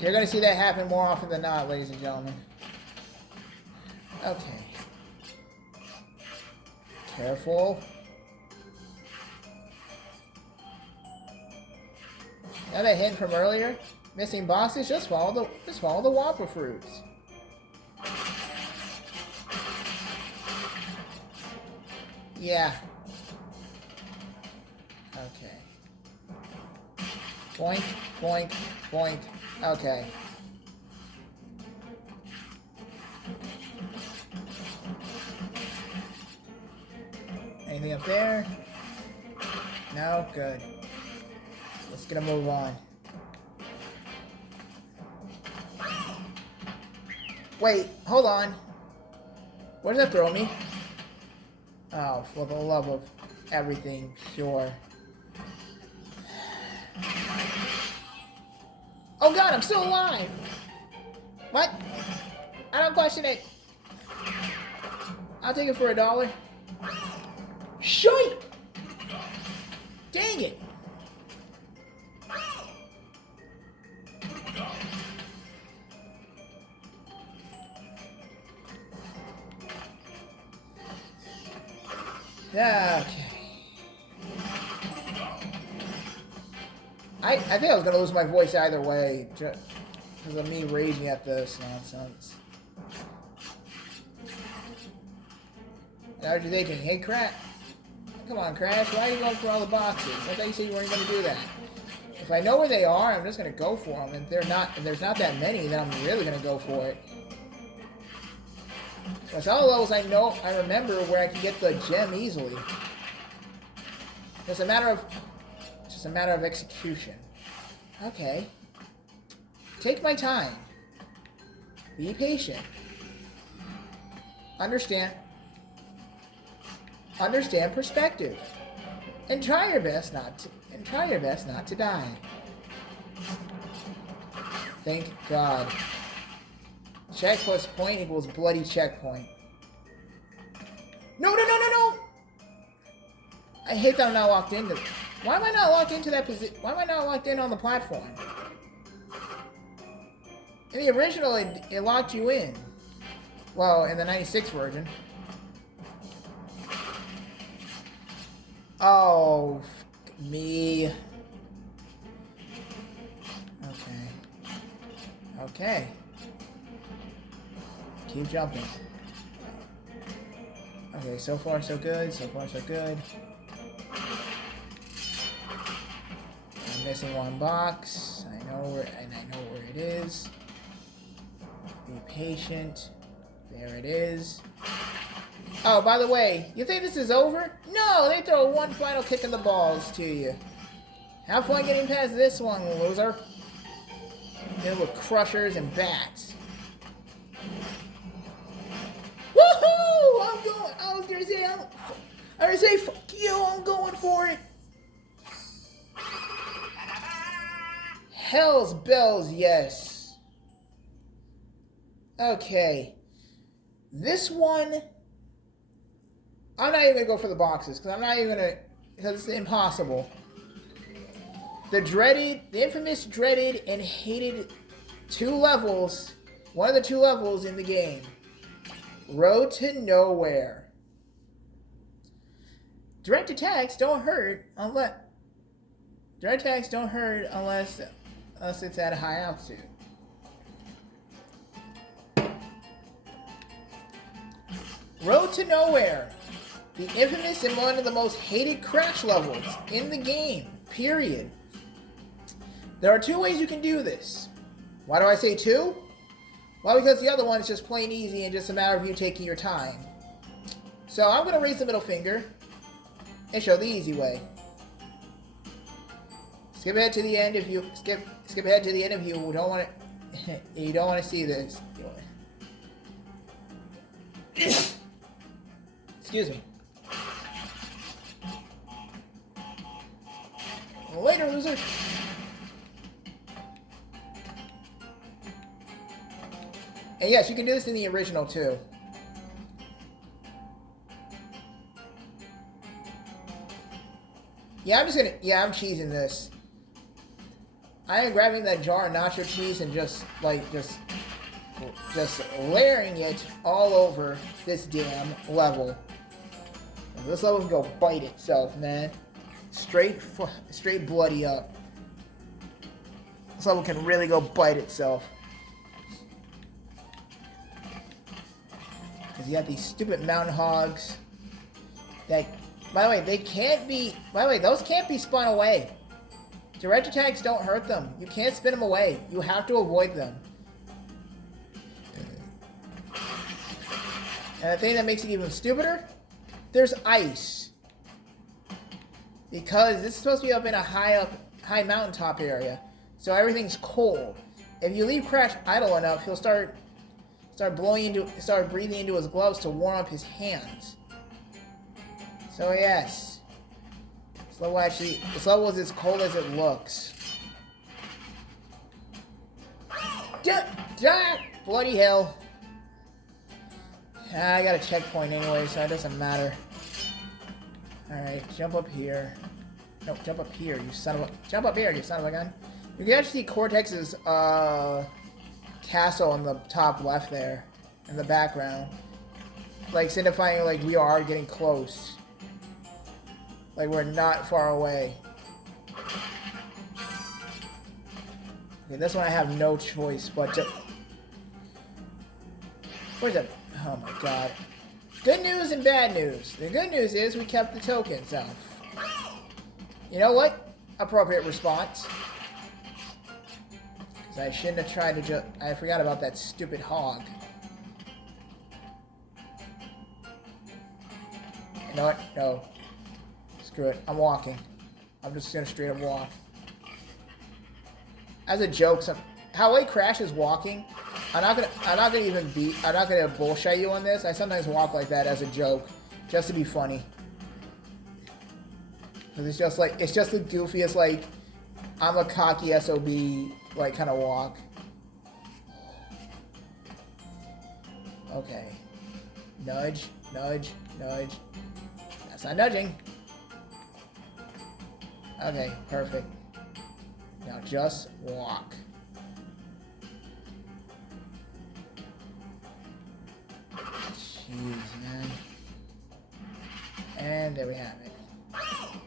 You're gonna see that happen more often than not, ladies and gentlemen. Okay. Careful. Now that hint from earlier, missing boxes, just follow the Whopper fruits. Yeah. Okay. Boink, boink, boink. Okay. Anything up there? No? Good. Let's get a move on. Wait, hold on. Where does that throw me? Oh, for the love of everything, sure. Oh god, I'm still alive! What? I don't question it. I'll take it for $1. Shite! Dang it! Yeah, okay. I think I was gonna lose my voice either way, just because of me raging at this nonsense. Now you're thinking, hey, Crash, come on, Crash, why are you going for all the boxes? I thought you said you weren't going to do that. If I know where they are, I'm just going to go for them. If there's not that many, then I'm really going to go for it. That's all the levels I remember where I can get the gem easily. It's a matter of execution. Okay. Take my time. Be patient. Understand perspective. And try your best not to die. Thank God. Check plus point equals bloody checkpoint. No! I hate that I'm not locked into. Why am I not locked into that position? Why am I not locked in on the platform? In the original, it locked you in. Well, in the 96 version. Oh, me. Okay. Keep jumping. Okay, so far so good. I'm missing one box. I know where it is. Be patient. There it is. Oh, by the way, you think this is over? No, they throw one final kick in the balls to you. Have fun getting past this one, loser. Deal with crushers and bats. Woohoo! I was gonna say, fuck you, I'm going for it. Hell's bells, yes. Okay. This one, I'm not even gonna go for the boxes, because it's impossible. The infamous dreaded and hated one of the 2 levels in the game. Road to Nowhere. Direct attacks don't hurt unless it's at a high altitude. Road to Nowhere. The infamous and one of the most hated crash levels in the game. Period. There are 2 ways you can do this. Why do I say 2? Well, because the other one is just plain easy and just a matter of you taking your time. So I'm going to raise the middle finger and show the easy way. Skip ahead to the end if you don't want to you don't want to see this. Excuse me. Later, loser. And yes, you can do this in the original too. I'm cheesing this. I am grabbing that jar of nacho cheese and just layering it all over this damn level. And this level can go bite itself, man. Straight bloody up. This level can really go bite itself. Because you got these stupid mountain hogs That, by the way, they can't be... By the way, those can't be spun away. Direct attacks don't hurt them. You can't spin them away. You have to avoid them. And the thing that makes it even stupider, there's ice. Because this is supposed to be up in a high mountaintop area. So everything's cold. If you leave Crash idle enough, he'll start breathing into his gloves to warm up his hands. So yes. This level is as cold as it looks. Bloody hell. I got a checkpoint anyway, so it doesn't matter. Alright, jump up here. No, jump up here, you son of a... Jump up here, you son of a gun. You can actually see Cortex's, castle on the top left there. In the background. Like, signifying, like, we are getting close. Like, we're not far away. Okay, this one I have no choice but to... Where's that? Oh my god. Good news and bad news. The good news is we kept the token, so... You know what? Appropriate response. Because I shouldn't have tried to I forgot about that stupid hog. You know what? No. Screw it. I'm walking. I'm just gonna straight up walk. As a joke, how Crash is walking, I'm not gonna bullshit you on this. I sometimes walk like that as a joke, just to be funny. Cause it's just the goofiest, like, I'm a cocky SOB, like, kind of walk. Okay. Nudge, nudge, nudge. That's not nudging. Okay, perfect. Now just walk. Jeez, man. And there we have it.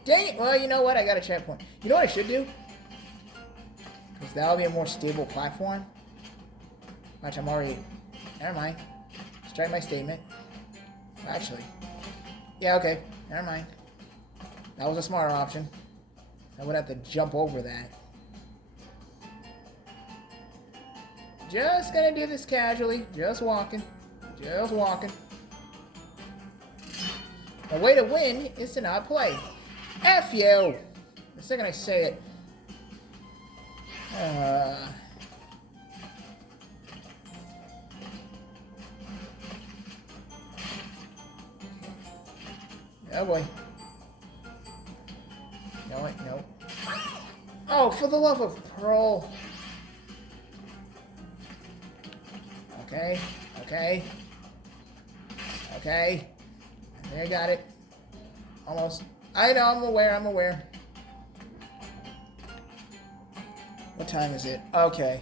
Dang it! Well, you know what? I got a checkpoint. You know what I should do? Because that'll be a more stable platform. Watch, I'm already... Never mind. Strike my statement. Actually. Yeah, okay. Never mind. That was a smarter option. I would have to jump over that. Just gonna do this casually. Just walking. Just walking. The way to win is to not play. F you! The second I say it. Oh boy. No, wait, no. Oh, for the love of Pearl. Okay, okay. Okay. I got it. Almost. I know, I'm aware. What time is it? Okay.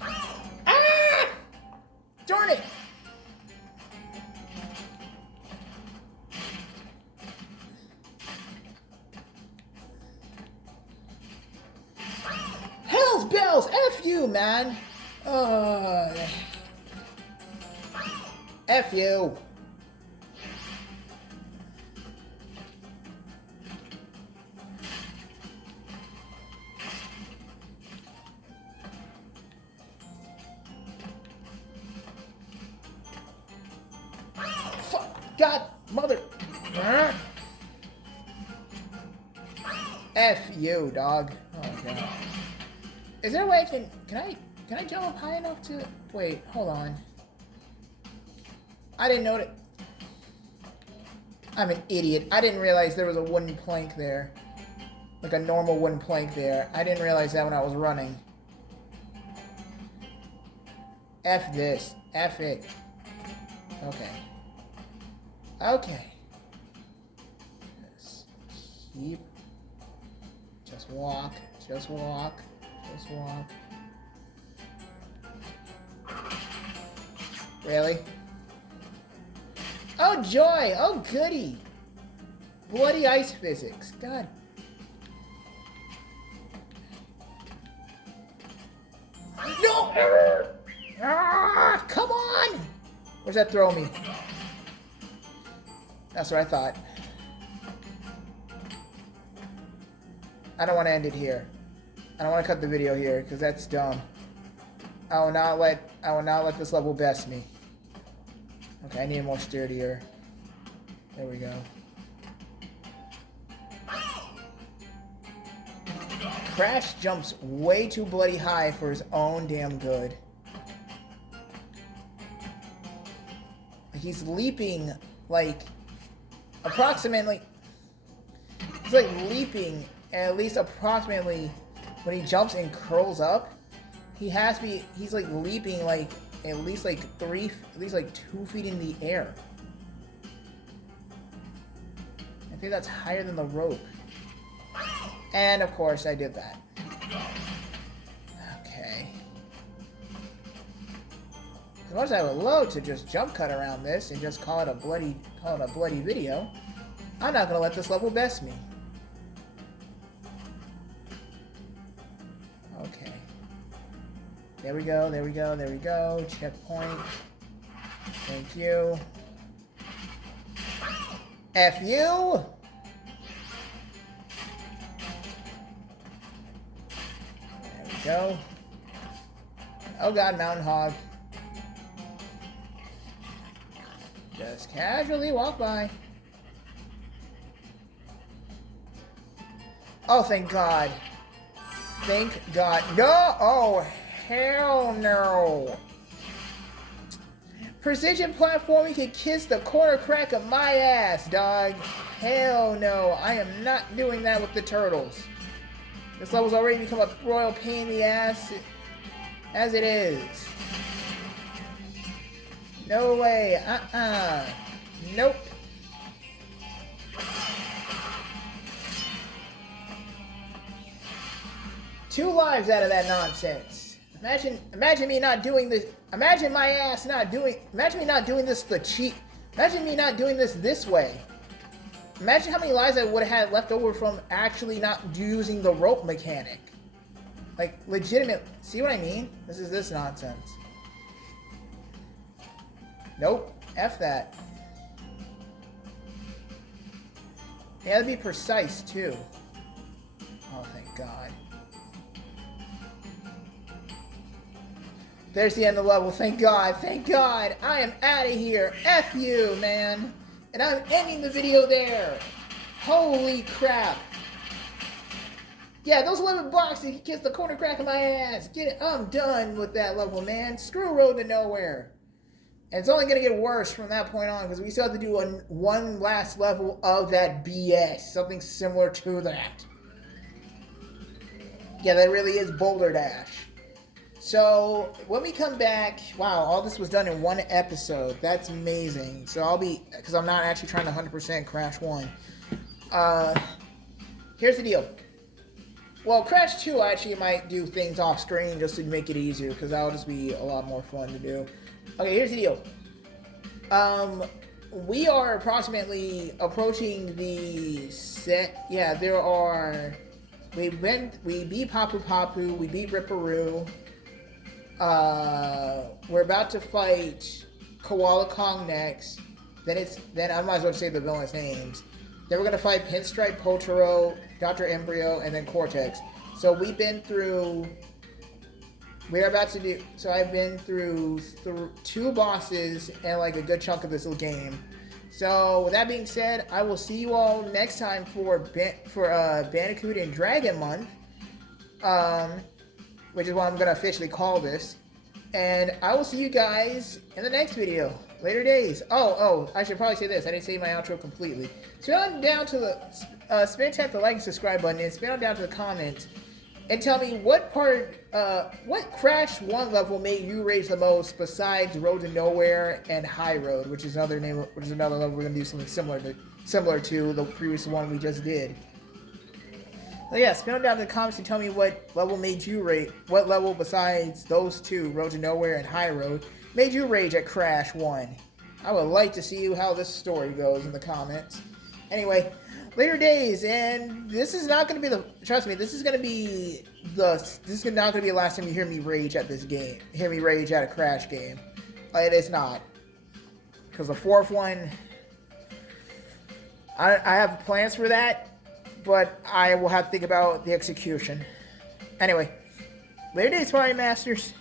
Ah! Darn it! Hell's bells! F you, man! F you! God, mother. F you, dog. Oh god. Is there a way can I jump up high enough to wait, hold on. I didn't know that. I'm an idiot. I didn't realize there was a wooden plank there. Like a normal wooden plank there. I didn't realize that when I was running. F this. F it. Okay. Okay. Just keep. Just walk. Just walk. Just walk. Really? Oh, joy! Oh, goody! Bloody ice physics. God. No! Ah, come on! Where's that throw me? That's what I thought. I don't want to end it here. I don't want to cut the video here because that's dumb. I will not let this level best me. Okay, I need more sturdier. There we go. Crash jumps way too bloody high for his own damn good. He's leaping like approximately. He's like leaping at least approximately when he jumps and curls up. He's like leaping like at least like 2 feet in the air. I think that's higher than the rope. And of course I did that. Okay. As much as I would love to just jump cut around this and just call it a bloody video, I'm not gonna let this level best me. Okay. There we go, there we go, there we go. Checkpoint. Thank you. F you! There we go. Oh god, Mountain Hog. Just casually walk by. Oh, thank God. Thank God. No! Oh, hell no. Precision platforming can kiss the corner crack of my ass, dog. Hell no. I am not doing that with the turtles. This level's already become a royal pain in the ass as it is. No way. Nope. Two lives out of that nonsense. Imagine me not doing this. Imagine my ass not doing. Imagine me not doing this the cheat. Imagine me not doing this way. Imagine how many lives I would have had left over from actually not using the rope mechanic. Like legitimate. See what I mean? This is this nonsense. Nope. F that. Yeah, that'd be precise too. Oh, thank God. There's the end of the level. Thank God. Thank God. I am out of here. F you, man. And I'm ending the video there. Holy crap. Yeah, those 11 blocks, you can kiss the corner crack of my ass. Get it. I'm done with that level, man. Screw Road to Nowhere. And it's only going to get worse from that point on because we still have to do one last level of that BS. Something similar to that. Yeah, that really is Boulder Dash. So, when we come back, wow, all this was done in one episode. That's amazing. So, because I'm not actually trying to 100% Crash 1. Here's the deal. Well, Crash 2, I actually might do things off screen just to make it easier, because that'll just be a lot more fun to do. Okay, here's the deal. We are approximately approaching the set. Yeah, there are. We beat Papu Papu. We beat Ripperoo. We're about to fight Koala Kong next. Then I might as well say the villain's names. Then we're gonna fight Pinstripe, Potaro, Dr. Embryo, and then Cortex. So we've been through. We're about to do. So I've been through 2 bosses and like a good chunk of this little game. So with that being said, I will see you all next time for Bandicoot and Dragon Month, which is what I'm gonna officially call this. And I will see you guys in the next video. Later days. Oh, I should probably say this. I didn't say my outro completely. Spin on down to the tap the like and subscribe button, and spin on down to the comments and tell me what Crash 1 level made you rage the most besides Road to Nowhere and High Road, which is another level we're gonna do something similar to the previous one we just did. So yeah, spin on down to the comments and tell me what level made you rage. What level besides those 2, Road to Nowhere and High Road, made you rage at Crash 1. I would like to see how this story goes in the comments. Anyway, later days, and this is not going to be the. Trust me, this is not going to be the last time you hear me rage at this game. Hear me rage at a Crash game. It is not, because the 4th one. I have plans for that, but I will have to think about the execution. Anyway, later days, Party Masters.